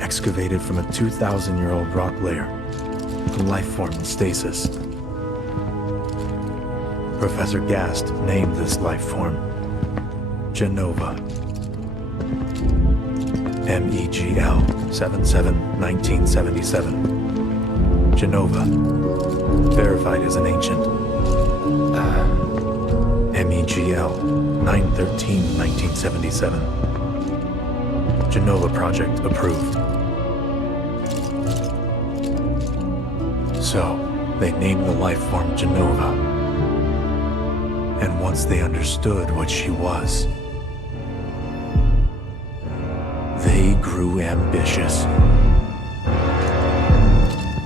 Excavated from a 2,000-year-old rock layer, a life form in stasis. Professor Gast named this life form Genova. MEGL 77-1977. Genova. Verified as an ancient. MEGL 9/13/1977. Genova project approved. So, they named the life form Genova. And once they understood what she was, they grew ambitious.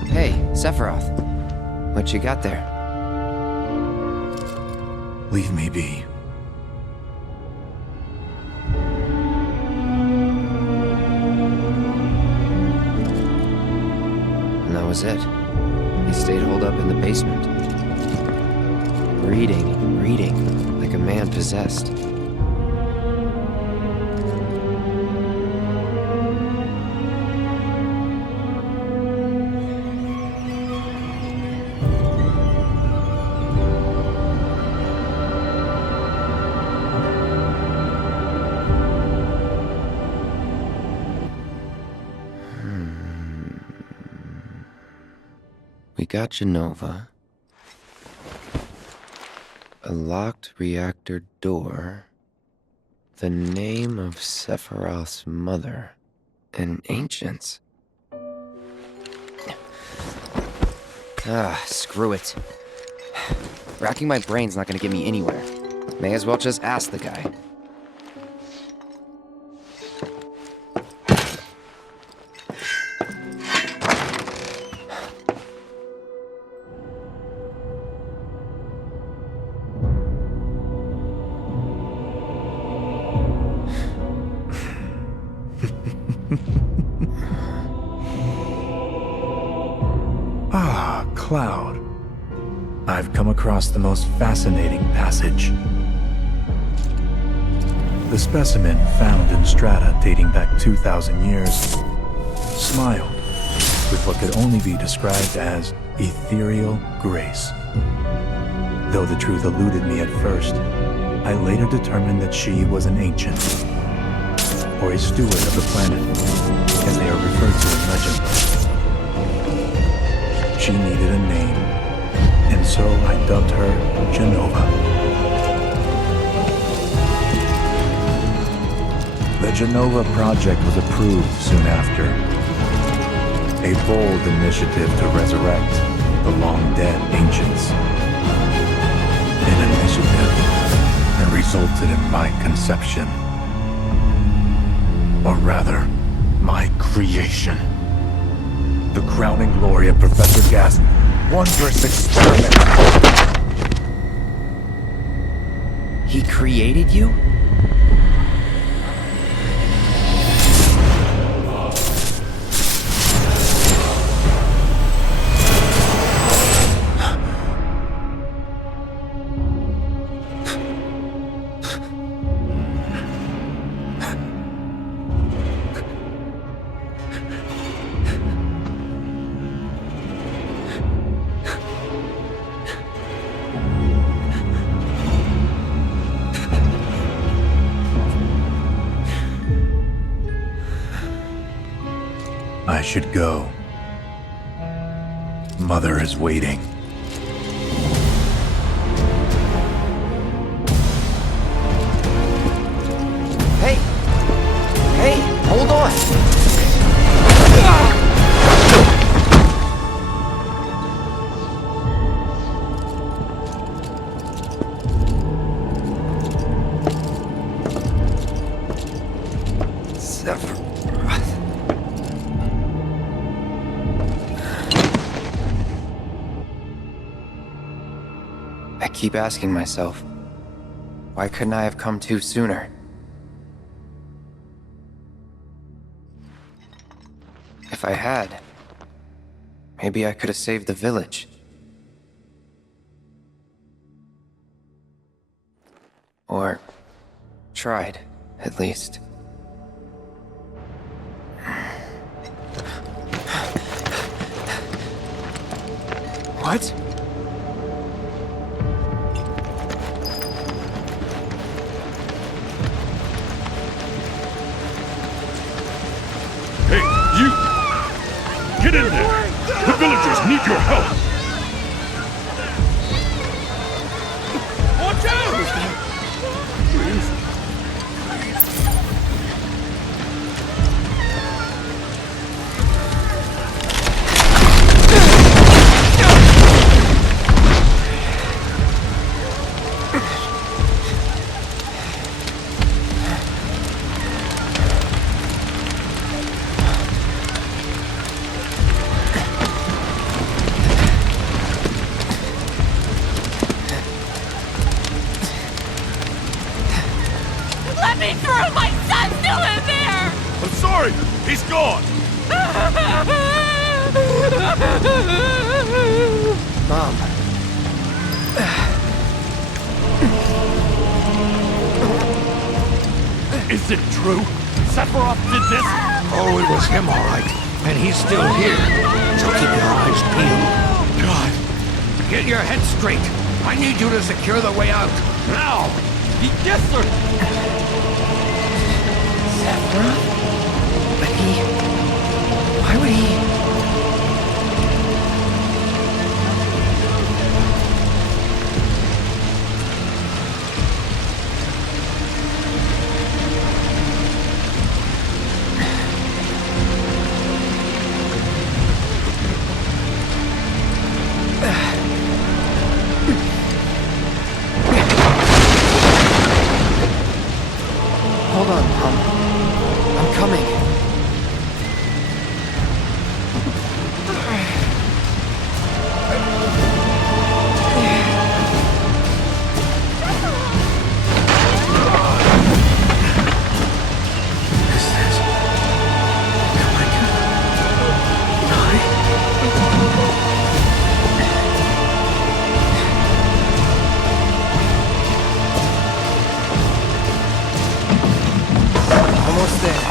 Hey, Sephiroth. What you got there? Leave me be. And that was it. He stayed holed up in the basement. Reading, like a man possessed. We got Genova. A locked reactor door. The name of Sephiroth's mother. And ancients. Screw it. Racking my brain's not gonna get me anywhere. May as well just ask the guy. Cloud. I've come across the most fascinating passage. The specimen found in strata dating back 2,000 years smiled with what could only be described as ethereal grace. Though the truth eluded me at first, I later determined that she was an ancient, or a steward of the planet, as they are referred to in legend. She needed a name, and so I dubbed her Genova. The Genova project was approved soon after. A bold initiative to resurrect the long-dead ancients. An initiative that resulted in my conception. Or rather, my creation. The crowning glory of Professor Gast's wondrous experiment. He created you? I should go. Mother is waiting. Hey! Hey, hold on! keep asking myself, why couldn't I have come to sooner? If I had, maybe I could have saved the village. Or tried, at least. What? Hey, you! Get in there! The villagers need your help! Watch out! He's gone! Mom. Is it true? Sephiroth did this? Oh, it was him, all right. And he's still here. So keep your eyes peeled. God. Get your head straight. I need you to secure the way out. Now! Yes, sir! Sephiroth? But why would he... Hold on, Mom. I'm coming. Almost there.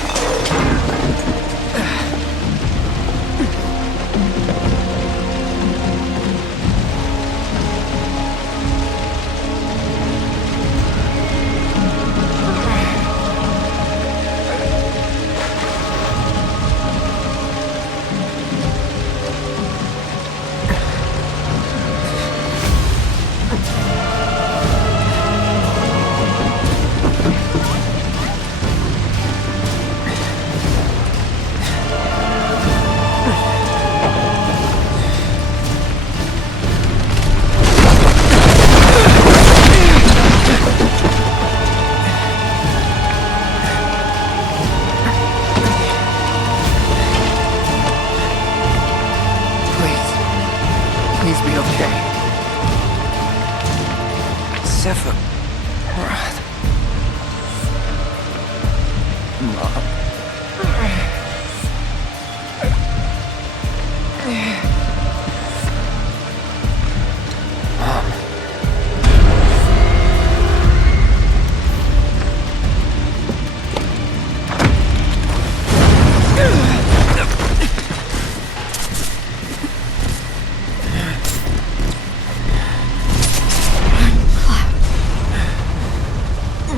Please be okay. Sephiroth. Mom.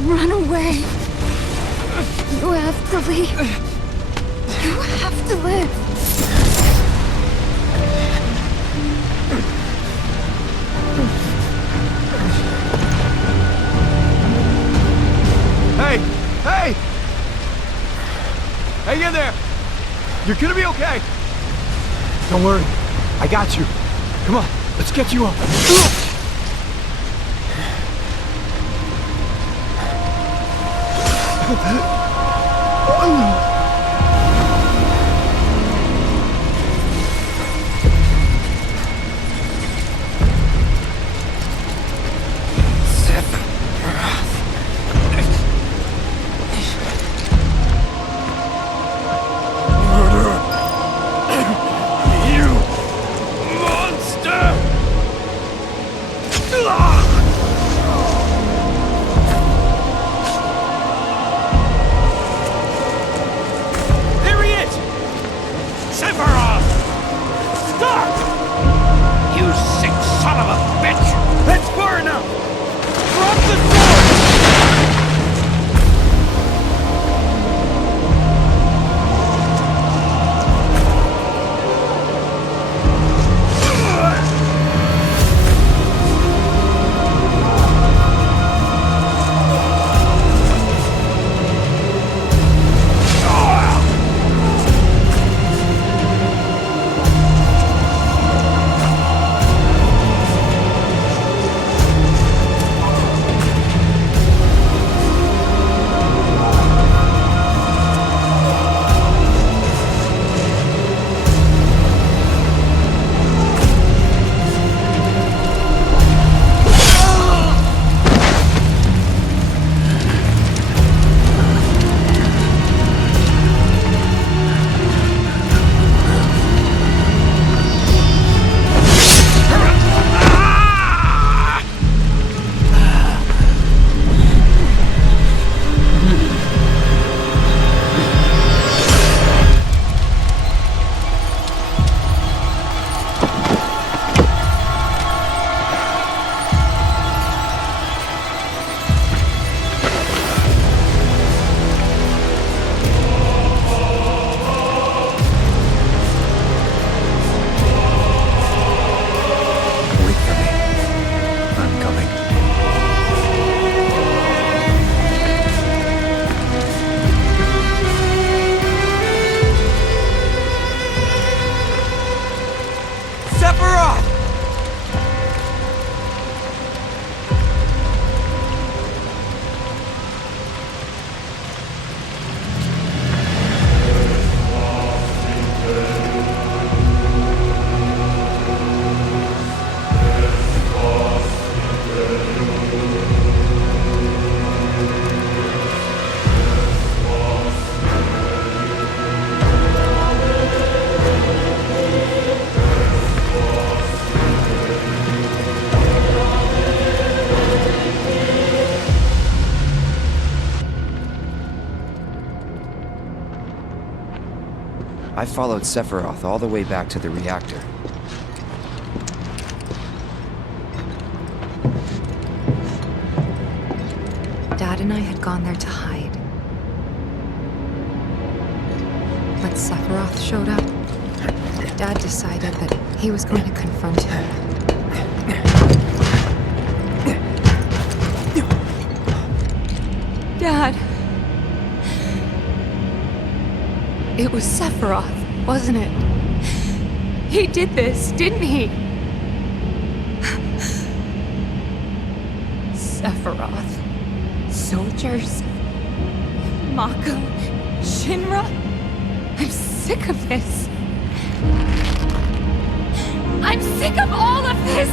Run away. You have to leave. You have to live. Hey! Hey! Hang in there! You're gonna be okay! Don't worry. I got you. Come on, let's get you up. I followed Sephiroth all the way back to the reactor. Dad and I had gone there to hide. When Sephiroth showed up, Dad decided that he was going to confront him. Dad! It was Sephiroth, wasn't it? He did this, didn't he? Sephiroth. Soldiers. Mako. Shinra. I'm sick of this. I'm sick of all of this!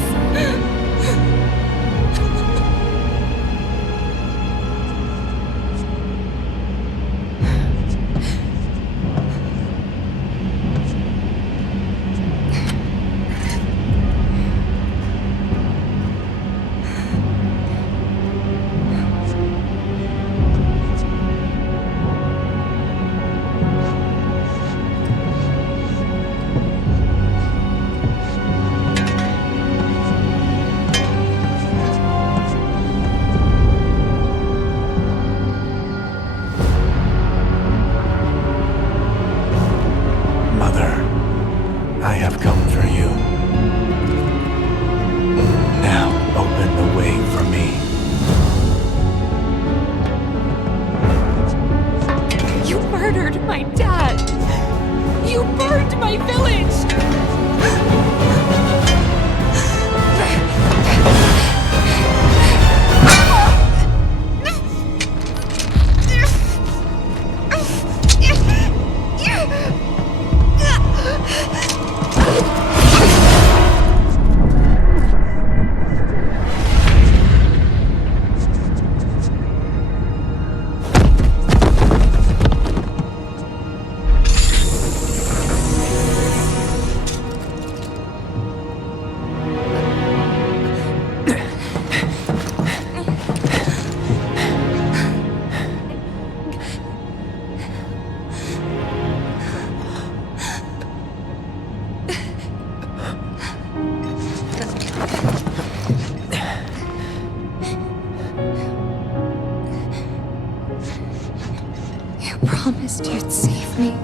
Promised you'd save me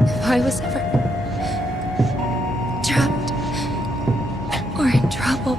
if I was ever trapped or in trouble.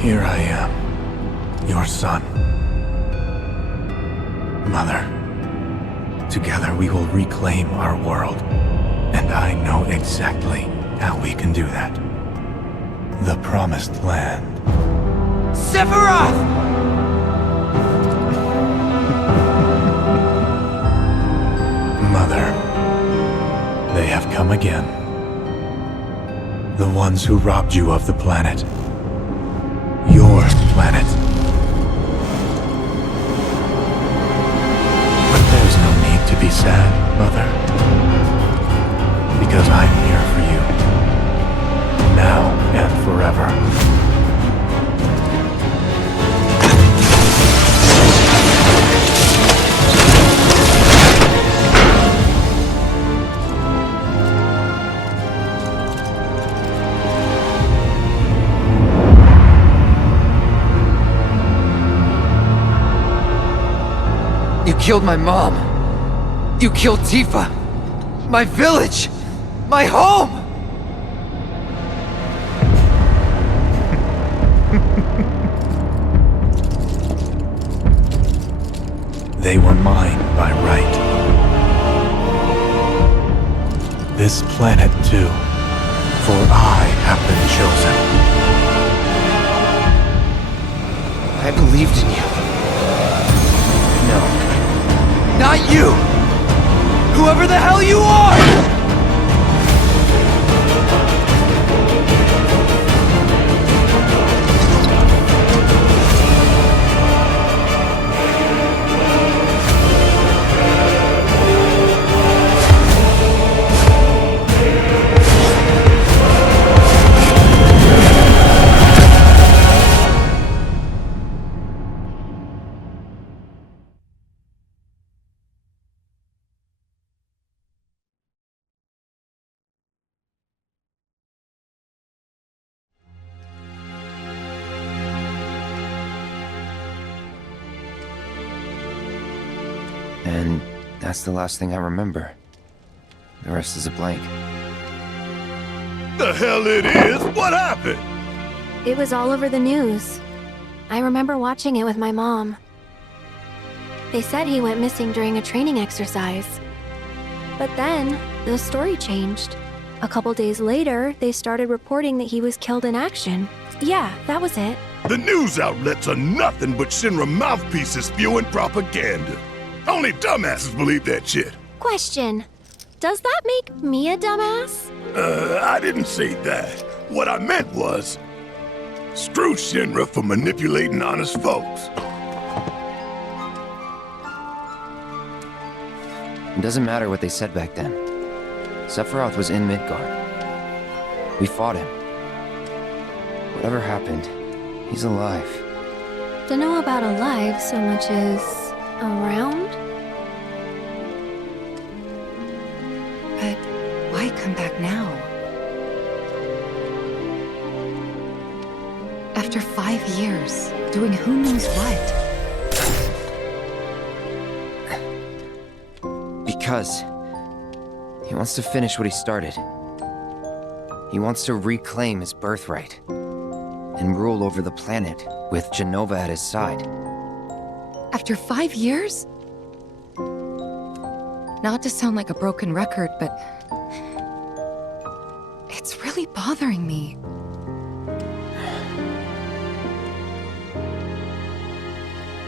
Here I am, your son. Mother, together we will reclaim our world, and I know exactly how we can do that. The Promised Land. Sephiroth! Mother, they have come again. The ones who robbed you of the planet. Your planet. But there's no need to be sad, Mother. Because I'm here for you. Now and forever. You killed my mom. You killed Tifa. My village. My home. They were mine by right. This planet too, for I have been chosen. I believed in you. No. Not you! Whoever the hell you are! And that's the last thing I remember. The rest is a blank. The hell it is? What happened? It was all over the news. I remember watching it with my mom. They said he went missing during a training exercise. But then, the story changed. A couple days later, they started reporting that he was killed in action. Yeah, that was it. The news outlets are nothing but Shinra mouthpieces spewing propaganda. Only dumbasses believe that shit. Question. Does that make me a dumbass? I didn't say that. What I meant was, screw Shinra for manipulating honest folks. It doesn't matter what they said back then. Sephiroth was in Midgar. We fought him. Whatever happened, he's alive. Don't know about alive so much as around? But why come back now? After 5 years, doing who knows what? Because he wants to finish what he started. He wants to reclaim his birthright and rule over the planet with Jenova at his side. After 5 years? Not to sound like a broken record, but it's really bothering me.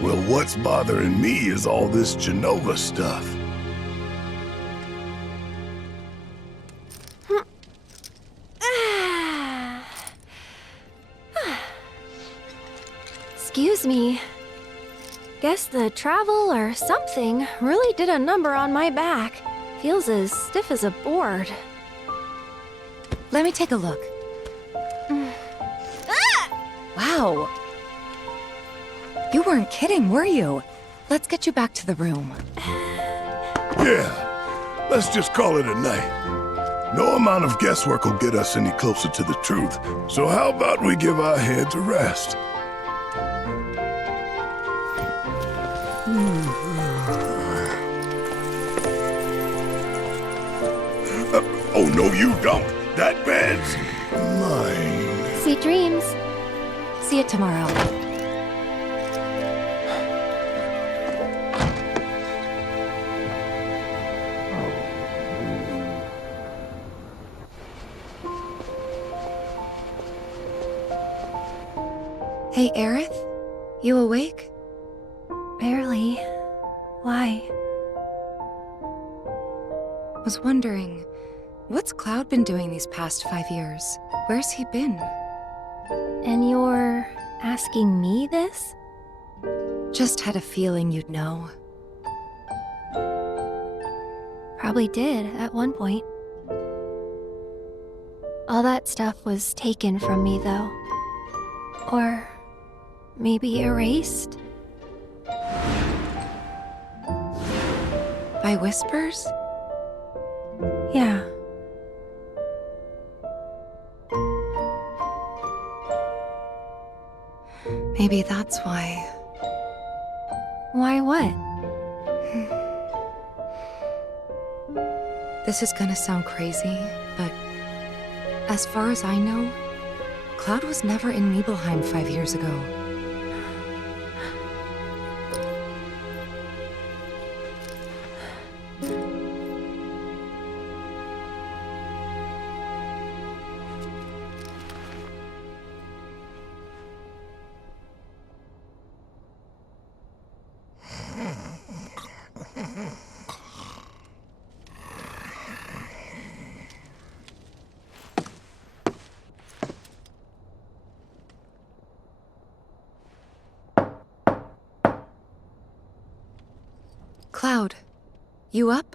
Well, what's bothering me is all this Jenova stuff. Excuse me. Guess the travel or something really did a number on my back. Feels as stiff as a board. Let me take a look. Wow. You weren't kidding, were you? Let's get you back to the room. Yeah, let's just call it a night. No amount of guesswork will get us any closer to the truth. So how about we give our heads a rest? Oh, no, you don't. That bed's mine. Sweet dreams. See you tomorrow. Hey, Aerith? You awake? Barely. Why? Was wondering, what's Cloud been doing these past 5 years? Where's he been? And you're asking me this? Just had a feeling you'd know. Probably did at one point. All that stuff was taken from me, though. Or maybe erased? By whispers? Yeah. Maybe that's why. Why what? This is gonna sound crazy, but as far as I know, Cloud was never in Nibelheim 5 years ago. Cloud, you up?